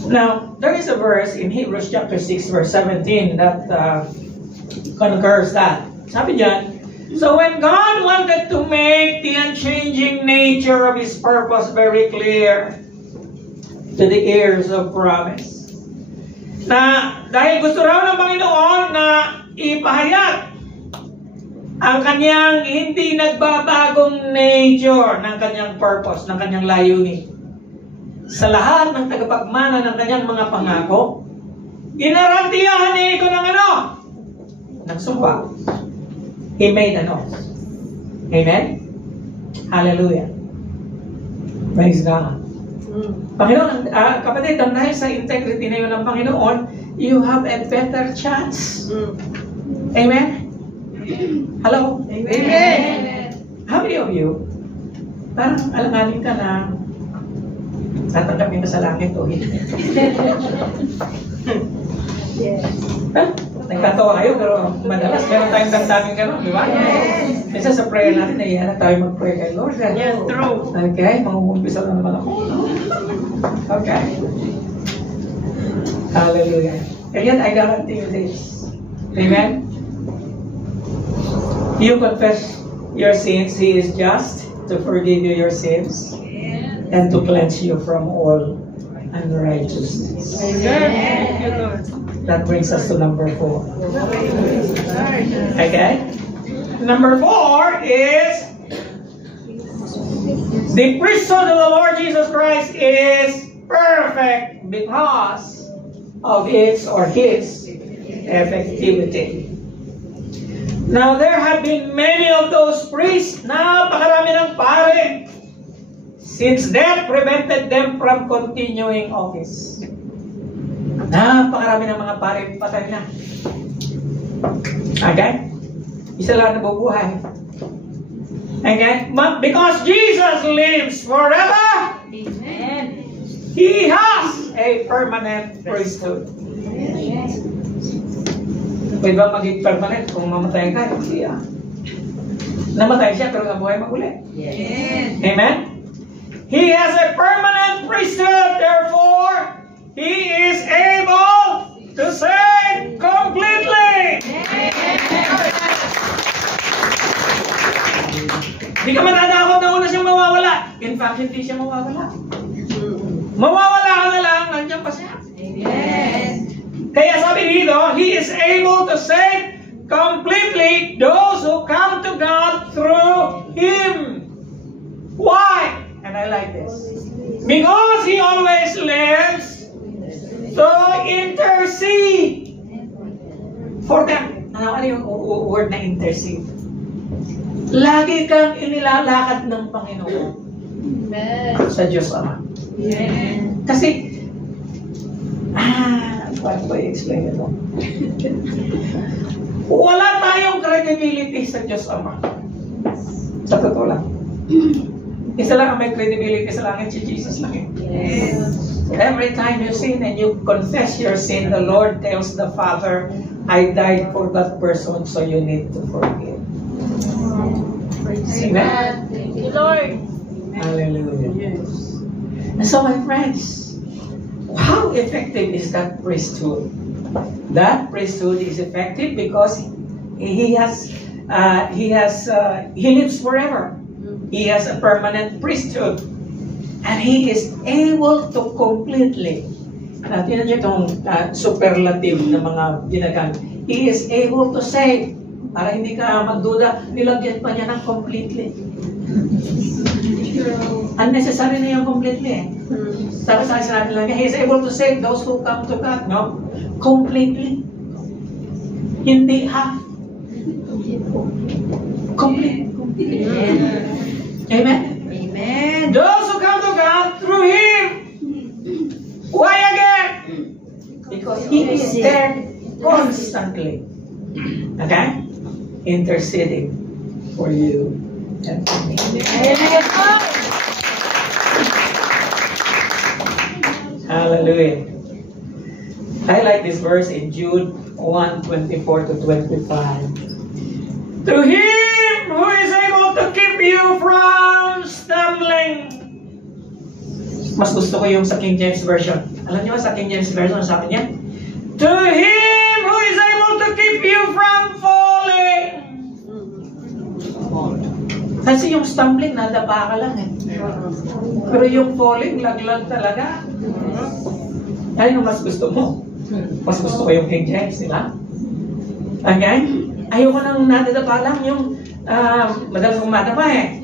Now, there is a verse in Hebrews chapter 6 verse 17 that concurs that. Sabi diyan, so when God wanted to make the unchanging nature of His purpose very clear to the heirs of promise, na dahil gusto raw ng Panginoon na ipahayag ang kanyang hindi nagbabagong nature ng kanyang purpose, ng kanyang layunin sa lahat ng tagapagmana ng kanyang mga pangako, inarantiyahan niya ito ng ano? Ng sumpa. He made an oath. Amen? Hallelujah. Praise God. Panginoon, kapatid, dahil sa integrity na yun ng Panginoon, you have a better chance. Amen? Hello? Amen. How many of you, parang alanganin ka na tatanggapin ka sa langit o hindi? Yes. Nagtatawa kayo, pero madalas meron tayong damdamin gano'n, di ba? Yes. Minsan sa prayer natin, nahiya na tayo mag-pray kay Lord. Yes, true. Okay, mangungumpisa na naman ako. No? Okay. Hallelujah. And yet, I guarantee you this. Amen? You confess your sins, He is just to forgive you your sins and to cleanse you from all unrighteousness. Amen. Thank you, Lord. That brings us to number 4. Okay? Number 4 is the priesthood of the Lord Jesus Christ is perfect because of its or His effectivity. Now, there have been many of those priests, napakarami ng pare, since death prevented them from continuing office. Napakarami ng mga pare, patay na. Okay? Isa lang nabubuhay. Okay? But because Jesus lives forever, Amen. He has a permanent priesthood. Pwede ba maging permanent kung mamatay ka? Hindi Namatay siya pero nabuhay muli. Yes. Amen? He has a permanent priesthood, therefore, He is able to save completely. Hindi ka matatakot na una siyang mawawala. In fact, hindi siya mawawala. Mawawala ka na lang, nandiyan pa siya. Yes. Kaya sabi dito, He is able to save completely those who come to God through Him. Why? And I like this. Because He always lives to intercede for them. Ano yung word na intercede? Lagi kang inilalakad ng Panginoon sa Diyos Ama. Yes. Kasi, paano ba i-explain ito? Wala tayong credibility sa Diyos Ama. Sa totoo lang. Isa lang ang may credibility sa langit, si Jesus lang. Yes. Every time you sin and you confess your sin, the Lord tells the Father, I died for that person, so you need to forgive. Amen? Thank you, Lord. Hallelujah. Yes. And so, my friends, how effective is that priesthood? That priesthood is effective because he lives forever. He has a permanent priesthood. And He is able to completely, natin nyo itong superlative na mga ginagamit. He is able to save. Para hindi ka magduda, nilagyan pa niya ng completely. Unnecessary na yung completely eh. Sabi sa sinabi lang niya, He is able to save those who come to God, no? Completely. Hindi half. Complete. Amen? Amen. Those who come to God through Him. Why again? Because He is there constantly. Okay? Interceding for you and for me. Hallelujah. I like this verse in Jude 1:24-25. Through Him who is able to keep you from stumbling. Mas gusto ko yung sa King James Version. Alam niyo sa King James Version, sabi niya, to Him who is able to keep you from falling. Kasi yung stumbling, nadapa ka lang eh. Pero yung falling, laglag talaga. Ano yung mas gusto mo? Mas gusto ko yung King James, di ba? Okay? Ayoko nang nadadapa lang yung madalas kong madapa eh.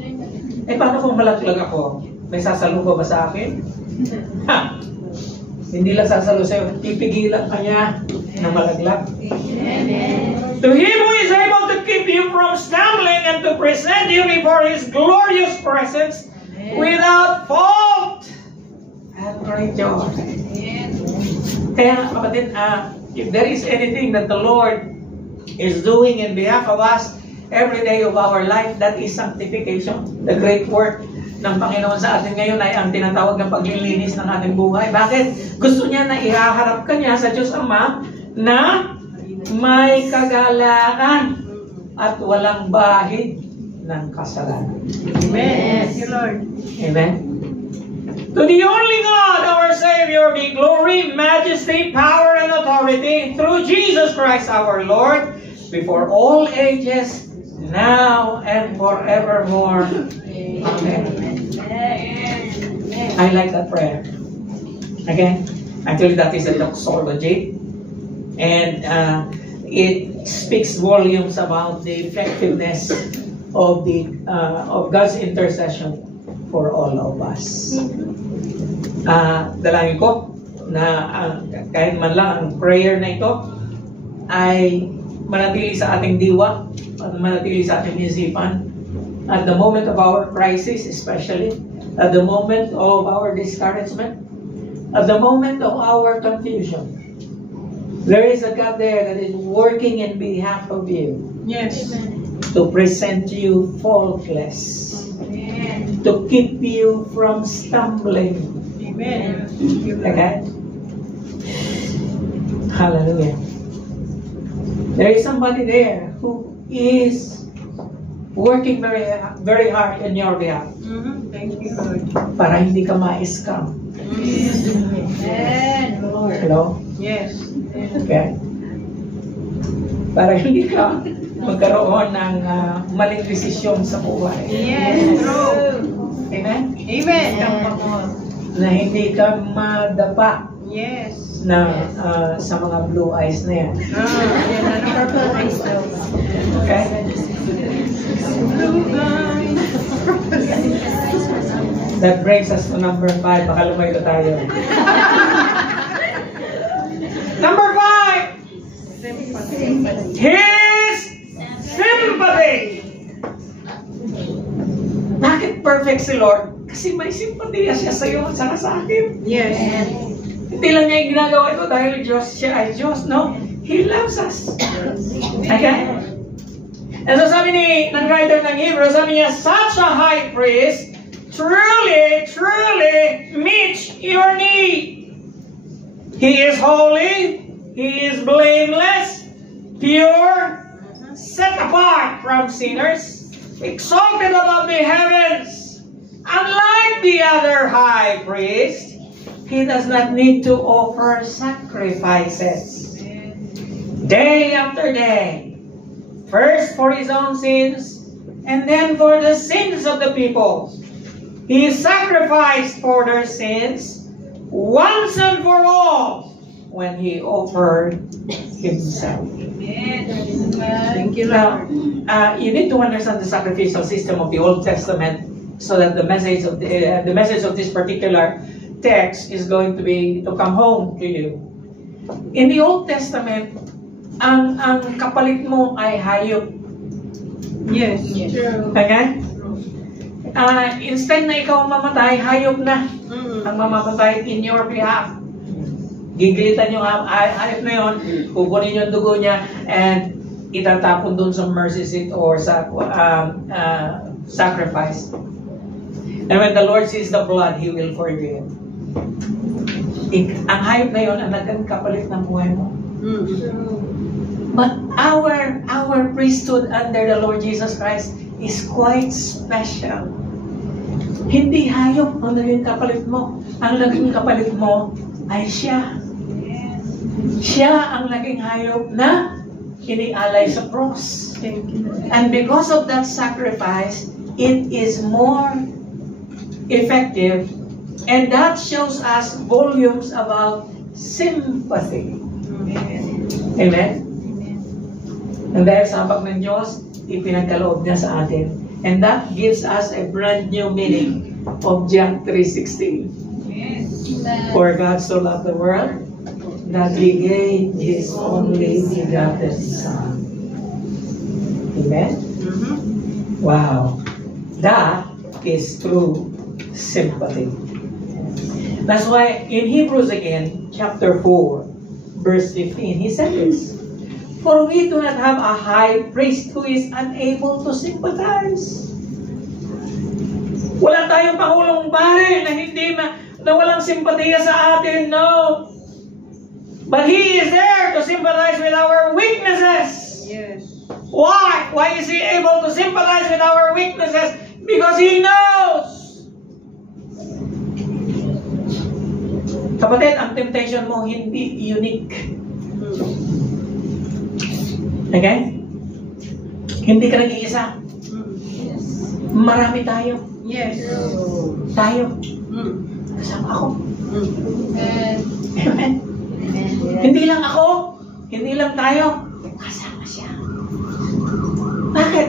Eh, paano kung malaglag ako? May sasalo ba sa akin? Ha! Hindi lang sasalo sa'yo, pipigilan ka niya na malaglag. To Him who is able to keep you from stumbling and to present you before His glorious presence without fault and great joy. Kaya kapatid, if there is anything that the Lord is doing in behalf of us every day of our life, that is sanctification. The great work ng Panginoon sa atin ngayon ay ang tinatawag ng paglilinis ng ating buhay. Bakit? Gusto niya na ihaharap ka niya sa Diyos Ama na may kagalakan at walang bahid ng kasalanan. Amen. Yes, Lord. Amen. To the only God, our Savior, be glory, majesty, power, and authority through Jesus Christ our Lord, before all ages, now and forevermore. Amen. I like that prayer. Again, actually that is a doxology. And it speaks volumes about the effectiveness of God's intercession for all of us. Dalangin ko na kahit man lang ang prayer na ito ay manatili sa ating diwa at manatili sa ating isipan at the moment of our crisis, especially at the moment of our discouragement, at the moment of our confusion. There is a God there that is working in behalf of you. Yes. To present you faultless. Amen. To keep you from stumbling. Amen. Okay? Hallelujah. There is somebody there who is working very very hard in your behalf Thank you, Lord. para hindi ka ma-scam. Amen, Lord. Hello? Yes. Okay? Para hindi ka magkaroon ng maling desisyon sa buhay. Yes, true. Amen? Amen. Na hindi ka madapa Yes. na sa mga blue eyes na yan. Yan na purple eyes daw. Okay? Blue eyes. That brings us to number 5. Baka lumayo tayo. Number 5! His sympathy! Bakit perfect si Lord? Kasi may simpatiya siya sa iyo at saka sa akin. Yes. Hindi lang niya yung ginagawa ito dahil Diyos siya ay Diyos. No, He loves us. Okay? And so sabi ng writer ng Hebrew, sabi niya, such a high priest truly meets your need. He is holy, He is blameless, pure, set apart from sinners, exalted above the heavens. Unlike the other high priest, He does not need to offer sacrifices day after day. First for His own sins, and then for the sins of the people. He sacrificed for their sins once and for all when He offered Himself. Thank you, Now, Lord. you need to understand the sacrificial system of the Old Testament so that the message of this particular text is going to come home to you. In the Old Testament, ang kapalit mo ay hayop. Yes. True. Okay? Instead na ikaw mamatay, hayop na ang mamamatay in your behalf. Gigilitan yung hayop na yun, kukunin yung dugo niya, and itatapon dun sa mercy seat or sa sacrifice. And when the Lord sees the blood, He will forgive. Ang hayop na yun ang naging kapalit ng buhay mo. But our priesthood under the Lord Jesus Christ is quite special. Hindi hayop ang naging kapalit mo. Ang naging kapalit mo ay siya. Siya ang naging hayop na inialay sa cross. And because of that sacrifice, it is more effective, and that shows us volumes about sympathy. Amen? And dahil sa habag ng Diyos, ipinagkaloob niya sa atin. And that gives us a brand new meaning of John 3:16. For God so loved the world that He gave His only begotten Son. Amen? Wow. That is true sympathy. That's why in Hebrews again, chapter 4, verse 15, he said this, for we do not have a high priest who is unable to sympathize. Wala tayong Pangulong Pare na walang simpatiya sa atin, no. But He is there to sympathize with our weaknesses. Yes. Why? Why is He able to sympathize with our weaknesses? Because He knows. Kapatid, ang temptation mo hindi unique. Okay? Hindi ka nag-iisa. Marami tayo. Yes. Tayo. Kasama ako. Amen. Hindi lang ako. Hindi lang tayo. Kasama siya. Bakit?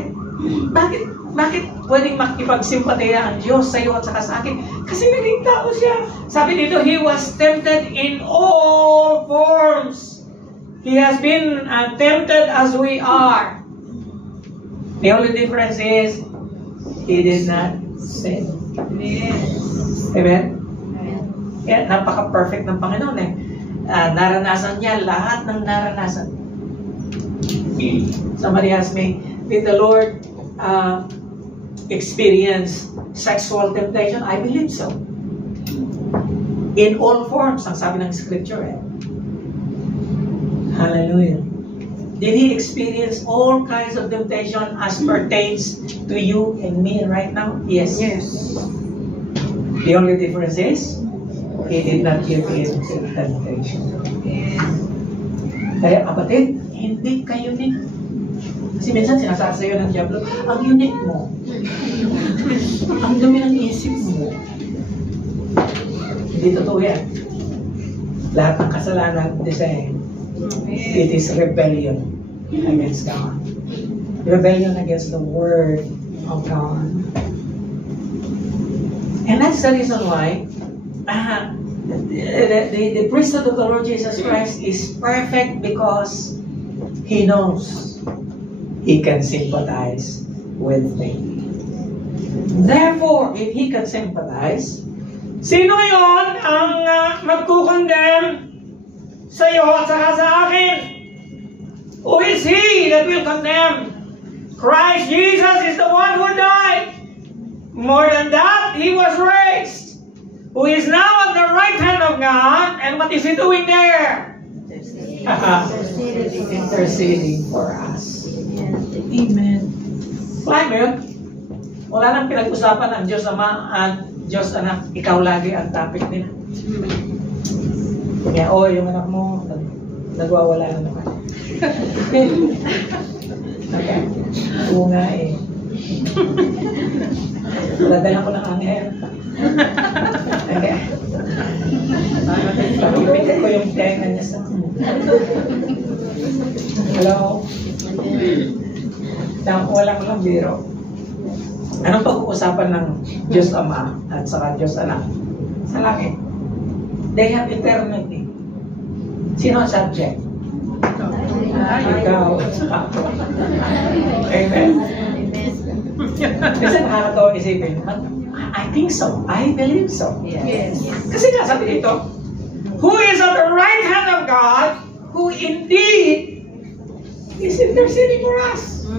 Bakit pwedeng makipagsimpatiya ang Diyos sa iyo at saka sa akin? Kasi naging tao siya. Sabi dito, He was tempted in all forms. He has been tempted as we are. The only difference is, He did not sin. Amen? Kaya napaka-perfect ng Panginoon eh. Naranasan niya lahat ng naranasan. Somebody asked me, did the Lord experience sexual temptation? I believe so. In all forms, ang sabi ng Scripture eh. Hallelujah. Did He experience all kinds of temptation as pertains to you and me right now? Yes. Yes. The only difference is, He did not give in to temptation. Kaya kapatid, hindi kayo unique. Kasi minsan sinasabi sa'yo ng Diablo, ang unique mo. Ang dumi ng isip mo. Hindi totoo yan. Lahat ng kasalanan, it is rebellion against God. Rebellion against the Word of God. And that's the reason why the priesthood of the Lord Jesus Christ is perfect, because He knows He can sympathize with me. Therefore, if He can sympathize, sino yon ang magkukondemn sa iyo at saka sa akin? Who is He that will condemn? Christ Jesus is the one who died. More than that, He was raised, who is now at the right hand of God. And what is He doing there? Interceding for us. Amen. Wala mo yun? Wala nang pinag-usapan ang Diyos Ama at Diyos Anak. Ikaw lagi ang topic nila. Kaya, yung anak mo, nagwawala na naman. Okay. Oo nga eh. Nadala ko ng angel. Okay. Pag-ibigay ko yung tenga niya sa hello? Walang biro. Anong pag-uusapan ng Diyos Ama at saka Diyos Anak? Sa langit. They have eternity. Sino ang subject? Ikaw. Amen. Kasi nakakatawa isipin, I think so. I believe so. Yes. Kasi nga sabi dito, who is at the right hand of God, who indeed is interceding for us.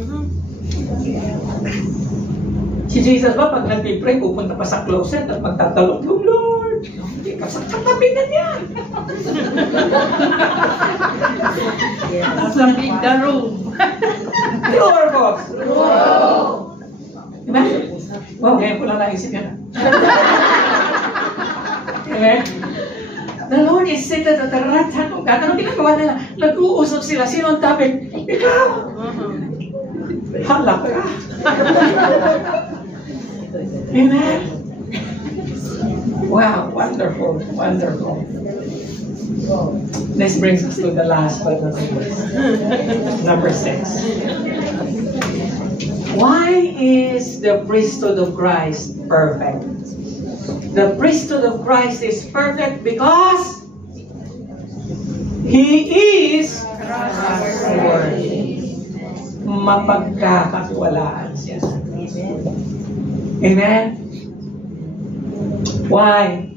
Si Jesus ba, pag nag-pray, pupunta pa sa closet at magtatalong, Lord, hindi ka sa katabi na niyan. Nasa big the room. True or false? True. Diba? Wow, ngayon ko lang naisip yan. Amen? The Lord is seated at the right hand of God. Anong ginagawa nila? Nag-uusap sila. Sino ang topic? Ikaw! Hala ka! Amen? Wow, wonderful, wonderful. This brings us to the last but not least. Number 6. Why is the priesthood of Christ perfect? The priesthood of Christ is perfect because He is trustworthy. Mapagkakatiwalaan siya. Amen? Why?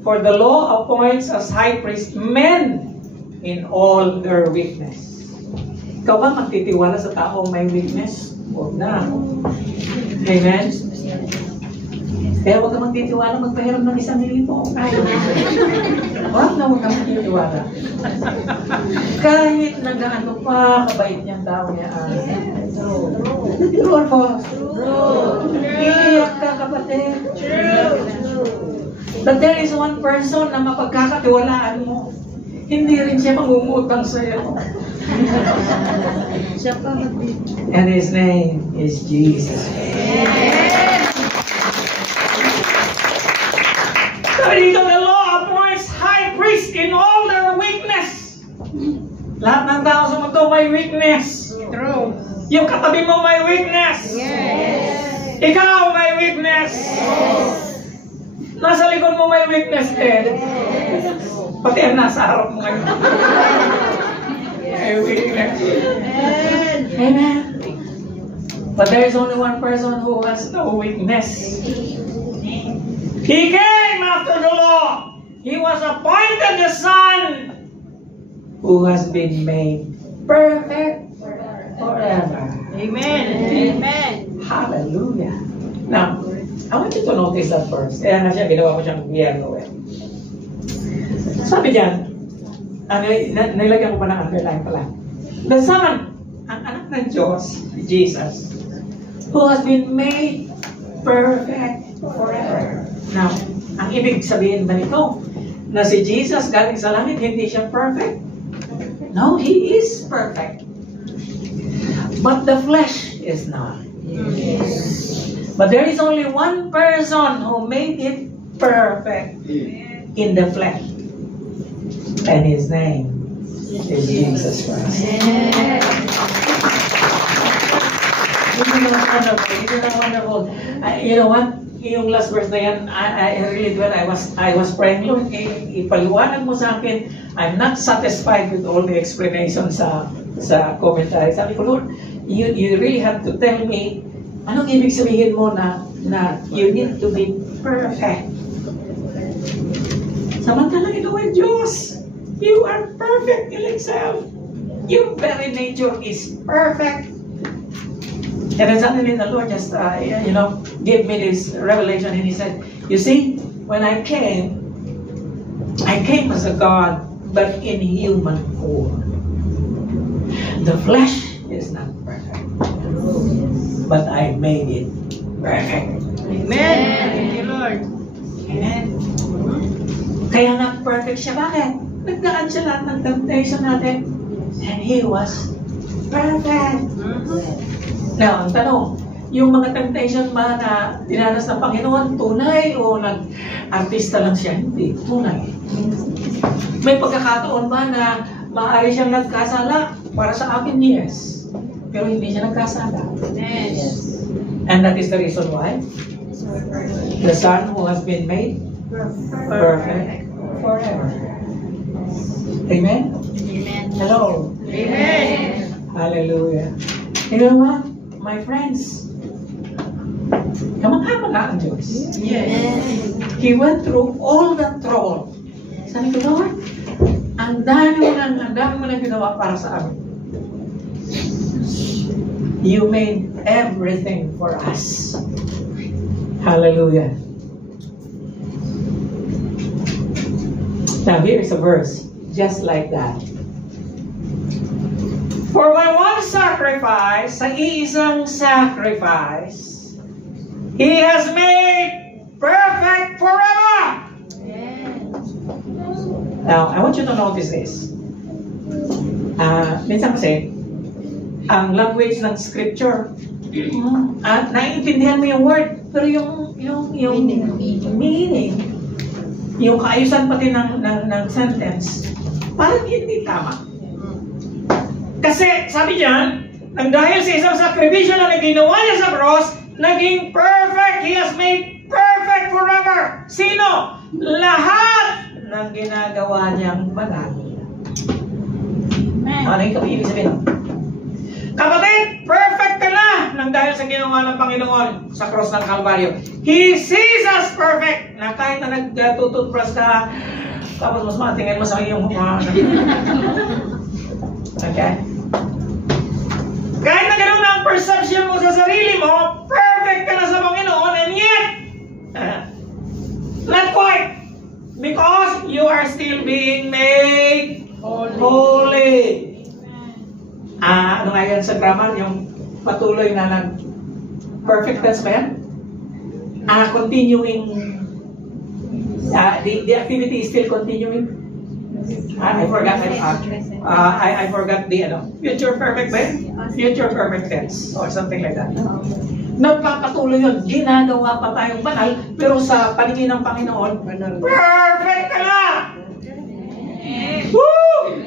For the law appoints as high priest men in all their weakness. Ikaw ba magtitiwala sa taong may weakness? Huwag na. Amen? Kaya huwag ka magtitiwala, magpahiram ng 1,000. Huwag na huwag ka magtitiwala. Kahit na gaano pa, kabait niyang tao niya. True or false? True. Iiyak ka, kapatid. True. But there is one person na mapagkakatiwalaan mo. Hindi rin siya mangungutang sa'yo. And His name is Jesus. Sabi dito, the law appoints high priest in all their weakness. Lahat ng tao sa mundo may weakness. True. Yung katabi mo may weakness. Yes. Ikaw may weakness. Yes. Nasa likod mo may weakness din. Pati ang nasa harap mo ngayon. May weakness. Amen. But there is only one person who has no weakness. He came after the law. He was appointed the Son who has been made perfect forever. Amen. Amen. Hallelujah. Now, I want you to notice that first. Kaya nga siya, ginawa ko siyang biyerno eh. Sabi diyan, nilagyan ko pa ng underline pala. The Son, ang anak ng Diyos, Jesus, who has been made perfect forever. Now, ang ibig sabihin ba nito, na si Jesus galing sa langit, hindi siya perfect? No, He is perfect. But the flesh is not. But there is only one person who made it perfect in the flesh. And His name is Jesus Christ. Isn't that wonderful? Isn't that wonderful? You know what? Yung last verse na yan, I really dwell. I was praying, Lord, ipaliwanag mo sa akin. I'm not satisfied with all the explanations sa commentary. Sabi ko, Lord, you really have to tell me, anong ibig sabihin mo na you need to be perfect? Samantalang ikaw ay Diyos. You are perfect in itself. Your very nature is perfect. And then suddenly the Lord just, gave me this revelation, and He said, you see, when I came as a God, but in human form. The flesh is not perfect, but I made it perfect. Amen. Thank you, Lord. Amen. Kaya nga perfect siya. Bakit? Nagdaan siya lahat ng temptation natin, and He was perfect. Now, ang tanong, yung mga temptation ba na dinanas ng Panginoon, tunay o nag-artista lang siya? Hindi, tunay. May pagkakataon ba na maaari siyang nagkasala? Para sa akin, yes. Pero hindi siya nagkasala. Yes. And that is the reason why the Son who has been made perfect forever. Amen? Amen. Hello? Amen. Hallelujah. You know what? My friends, kamangha ang Diyos. Yes. He went through all that trouble. Sabi ko, Lord, ang dami mo nang ginawa para sa amin. You made everything for us. Hallelujah. Now here is a verse just like that. For by one sacrifice, sa iisang sacrifice, He has made perfect forever. Now, I want you to notice this. Minsan kasi, ang language ng scripture, naiintindihan mo yung word, pero yung meaning, yung kaayusan pati ng sentence, parang hindi tama. Kasi, sabi niyan, nang dahil sa isang sakripisyo na ginawa niya sa cross, naging perfect. He has made perfect forever. Sino? Lahat ng ginagawa niyang banal. Ano yung ibig sabihin? Kapatid, perfect ka na nang dahil sa ginawa ng Panginoon sa cross ng Calvario. He sees us perfect. Na kahit na nagtututbrush ka, tapos mas matingin mo sa iyong mukha. Okay? Kahit na ganoon na ang perception mo sa sarili mo, perfect ka na sa Panginoon, and yet, not quite. Because you are still being made holy. Ano nga yan sa grammar? Yung patuloy na perfect tense ba yan? Continuing. The activity is still continuing. I forgot. I forgot the future perfect ba yan? Future perfect tense or something like that. Nagpapatuloy yun. Ginagawa pa tayong banal, pero sa paningin ng Panginoon, perfect ka na! Woo!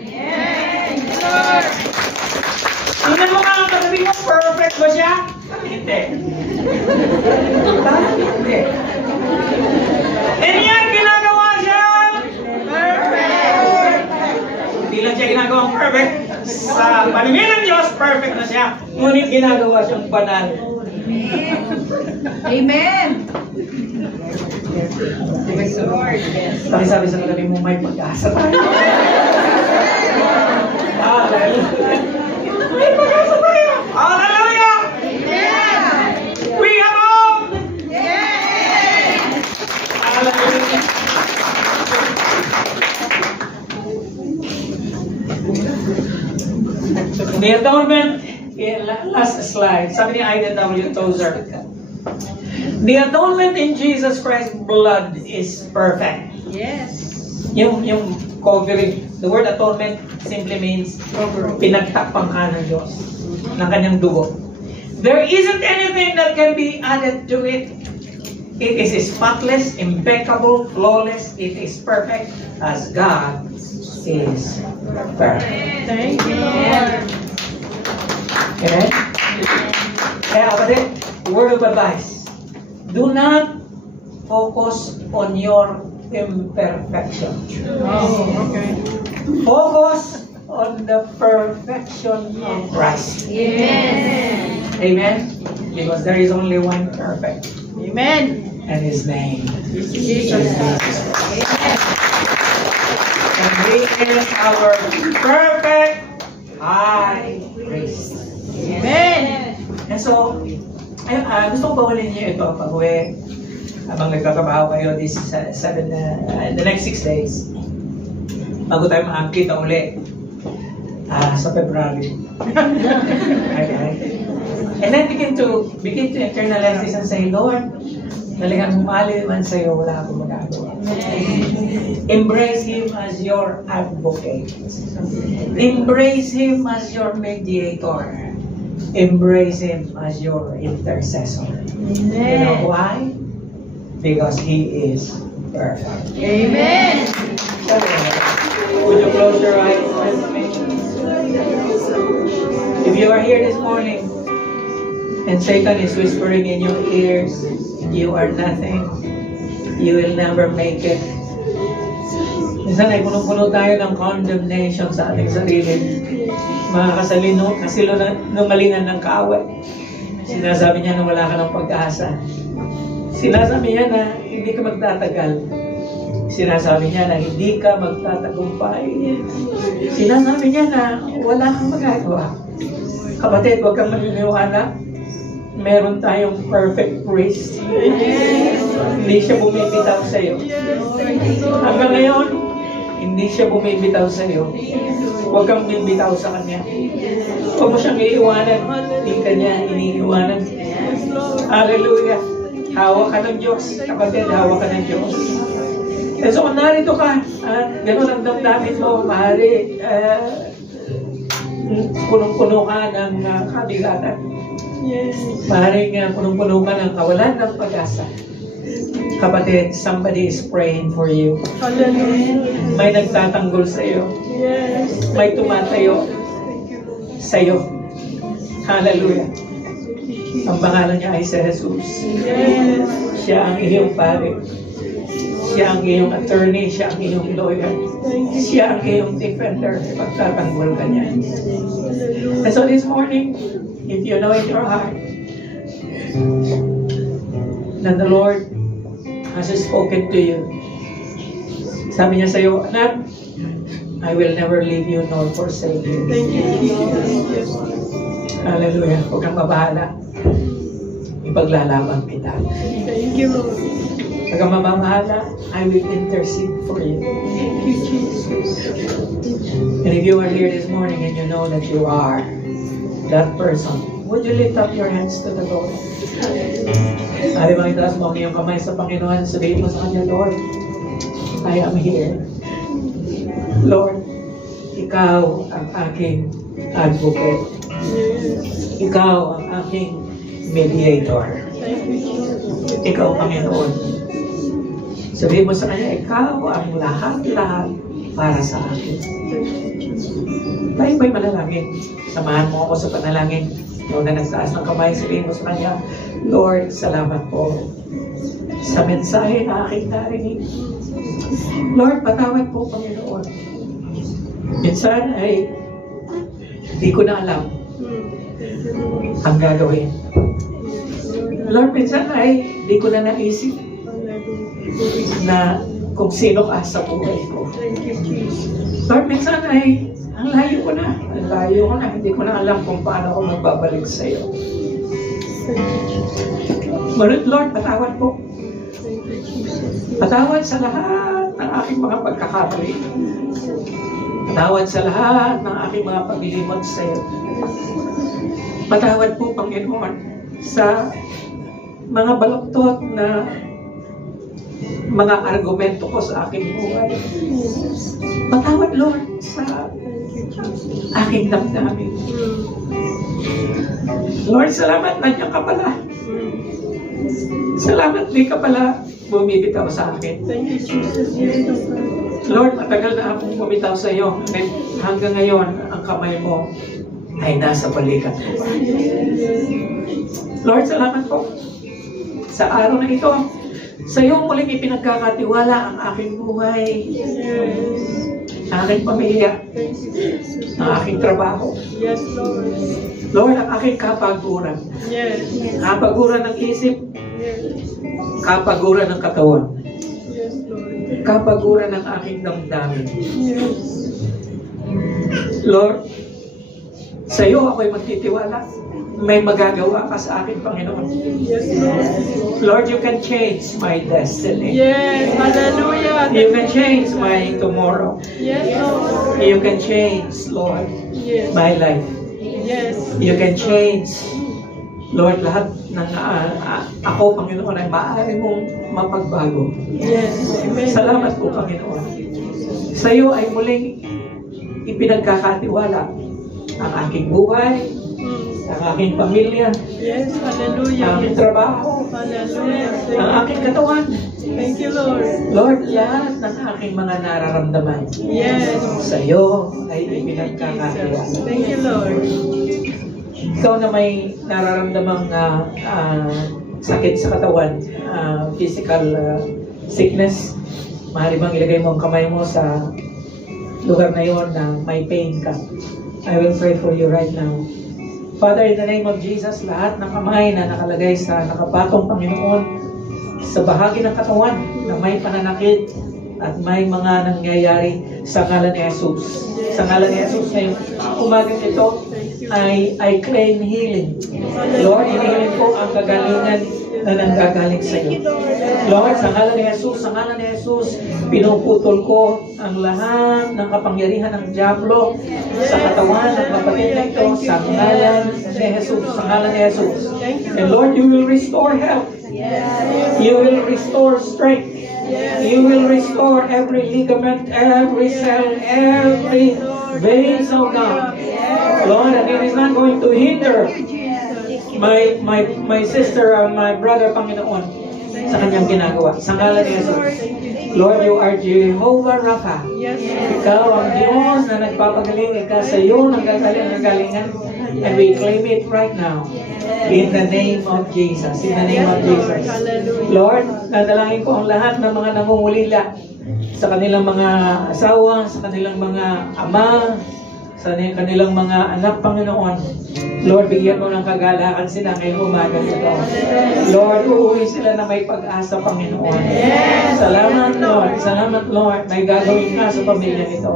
Tingnan mo nga katabi mo, perfect ba siya? Hindi. Hindi. And yan, ginagawa siya perfect! Hindi lang siya ginagawang perfect. Sa paningin ng Diyos, perfect na siya. Ngunit ginagawa siyang banal. Amen. Sabi sa katabi mo, may pag-asa tayo. Hallelujah. May pag-asa tayo. Hallelujah. Amen. We have hope. Yes. Hallelujah. The atonement, last slide, sabi ni Aiden W. Tozer, the atonement in Jesus Christ's blood is perfect. Yes. Yung covering, the word atonement simply means pinagtakpan ka ng Diyos, ng kanyang dugo. There isn't anything that can be added to it. It is spotless, impeccable, flawless. It is perfect as God is perfect. Thank you, Lord. Okay? Kaya kapatid, word of advice. Do not focus on your imperfection. Oh, okay. Focus on the perfection of Christ. Amen. Amen? Because there is only one perfect, Amen. and His name is Jesus. Jesus. And He is our perfect high priest. Amen. And so, gusto ko bawalin niyo ito pag-uwi habang nagtatrabaho kayo the next 6 days. Bago tayo makakita uli sa February. Okay. And then begin to internalize this and say, Lord, talagang humali man sa'yo, wala akong magagawa. Embrace Him as your advocate. Embrace Him as your mediator. Embrace Him as your intercessor. You know why? Because He is perfect. Amen. Would you close your eyes with me? If you are here this morning and Satan is whispering in your ears, you are nothing, you will never make it. Minsan ay puno-puno tayo ng condemnation sa ating sarili. Mga kasinungalingan ng kaaway. Sinasabi niya na wala ka ng pag-asa. Sinasabi niya na hindi ka magtatagal. Sinasabi niya na hindi ka magtatagumpay. Sinasabi niya na wala kang magagawa. Kapatid, huwag kang maniniwala. Meron tayong perfect priest. Hindi siya bumibitaw sa iyo. Hanggang ngayon, hindi siya bumibitaw sa iyo. Huwag kang bumibitaw sa kanya. Huwag mo siyang iiwanan. Hindi ka niya iniiwanan. Hallelujah. Hawak ka ng Diyos. Kapatid, hawak ka ng Diyos. And so, kung narito ka, at gano'n ang damdamin mo, maaari, punong-puno ka ng kabigatan. Maaaring punong-puno ka ng kawalan ng pag-asa. Kapatid, somebody is praying for you. May nagtatanggol sa iyo. May tumatayo sa iyo. Hallelujah. Ang pangalan niya ay si Jesus. Siya ang iyong pare. Siya ang iyong attorney. Siya ang iyong lawyer. Siya ang iyong defender. Pagtatanggol ka niya. And so this morning, if you know in your heart that the Lord has spoken to you, sabi niya sa iyo, anak, I will never leave you nor forsake you. Hallelujah. Huwag kang mabahala. Ipaglalaban kita. Thank you, Lord. Huwag kang mabahala. I will intercede for you. Thank you, Jesus. And if you are here this morning and you know that you are that person, would you lift up your hands to the Lord? Ari bang itaas mo ang iyong kamay sa Panginoon, sabihin mo sa Kanya, Lord, I am here. Lord, Ikaw ang aking advocate. Ikaw ang aking mediator. Ikaw, Panginoon. Sabihin mo sa Kanya, Ikaw ang lahat-lahat para sa akin. Tayo ba'y manalangin? Samahan mo ako sa panalangin. Ikaw na nagtaas ng kamay, sabihin mo sa Kanya, Lord, salamat po sa mensahe na aking narinig. Lord, patawad po, Panginoon. Minsan ay di ko na alam ang gagawin. Lord, minsan ay di ko na naisip na kung sino ka sa buhay ko. Lord, minsan ay ang layo ko na. Hindi ko na alam kung paano ako magbabalik sa iyo. Ngunit Lord, patawad po. Patawad sa lahat ng aking mga pagkakamali. Patawad sa lahat ng aking mga paglilimot sa iyo. Patawad po, Panginoon, sa mga baluktot na mga argumento ko sa aking buhay. Patawad, Lord, sa aking damdamin. Lord, salamat, nandiyan ka pala. Salamat, di ka pala bumibitaw sa akin. Thank you, Jesus. Lord, matagal na akong bumitaw sa iyo. Hanggang ngayon, ang kamay mo ay nasa balikat ko. Lord, salamat po sa araw na ito. Sa iyo muling ipinagkakatiwala ang aking buhay, ang aking pamilya, ang aking trabaho. Yes, Lord. Lord, ang aking kapaguran. Yes. Kapaguran ng isip, kapaguran ng katawan, Yes, Lord. kapaguran ng aking damdamin. Yes. Lord, sa iyo ako'y magtitiwala. May magagawa ka sa akin, Panginoon. Yes, Lord. Lord, you can change my destiny. Yes. Hallelujah. You can change my tomorrow. Yes, Lord. You can change, Lord, Yes. my life. Yes. You can change, Lord, lahat ng ako, Panginoon, ay maaari mong mapagbago. Yes. Amen. Salamat po, Panginoon. Sa iyo ay muling ipinagkakatiwala ang aking buhay, ang aking pamilya, Yes. ang Hallelujah. aking trabaho, Hallelujah. ang aking katawan. Thank you, Lord. Lord, lahat ng aking mga nararamdaman Yes. sa iyo ay ipinagkakatiwala. Thank you, Lord. Ikaw na may nararamdamang sakit sa katawan, physical sickness, maaari bang ilagay mo ang kamay mo sa lugar na yon na may pain ka. I will pray for you right now. Father, in the name of Jesus, lahat ng kamay na nakalagay sa nakapatong Panginoon sa bahagi ng katawan na may pananakit at may mga nangyayari sa ngalan ni Jesus. Sa ngalan ni Jesus, ngayong umagang ito, I claim healing. Lord, hinihiling ko ang kagalingan na nanggagaling sa iyo. Lord, sa ngalan ni Jesus, pinuputol ko ang lahat ng kapangyarihan ng Diablo sa katawan ng kapatid na ito sa ngalan ni Jesus. Sa ngalan ni Jesus. And Lord, you will restore health. You will restore strength. You will restore every ligament, every cell, every vein, oh God. Lord, and it is not going to hinder my sister or my brother, Panginoon, sa kanyang ginagawa. Sa ngalan ni Jesus. Lord, you are Jehovah Rapha. Ikaw ang Diyos na nagpapagaling. Ikaw sa iyo nagagalingan. And we claim it right now. In the name of Jesus. In the name of Jesus. Lord, nadalangin ko ang lahat ng mga nangungulila sa kanilang mga asawa, sa kanilang mga ama, sa kanilang mga anak, Panginoon. Lord, bigyan mo ng kagalakan sila ngayong umaga ito. Lord, uuwi sila na may pag-asa, Panginoon. Salamat, Lord. Salamat, Lord. May gagawin ka sa pamilya nito.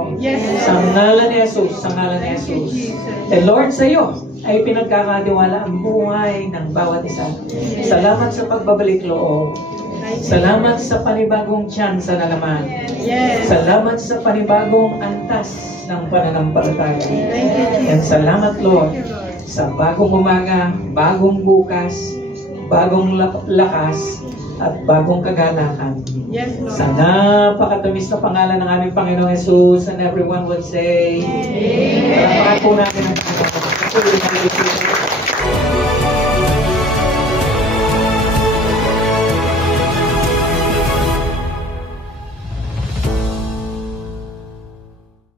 Sa ngalan ni Jesus. Sa ngalan ni Jesus. And Lord, sa iyo ay pinagkakatiwala ang buhay ng bawat isa. Salamat sa pagbabalik loob. Salamat sa panibagong tsansa na naman. Salamat sa panibagong antas ng pananampalataya. And salamat, Lord, sa bagong umaga, bagong bukas, bagong lakas, at bagong kagalakan. Sa napakatamis na pangalan ng aming Panginoong Jesus, and everyone would say, Amen. Palakpakan po natin ang Panginoon.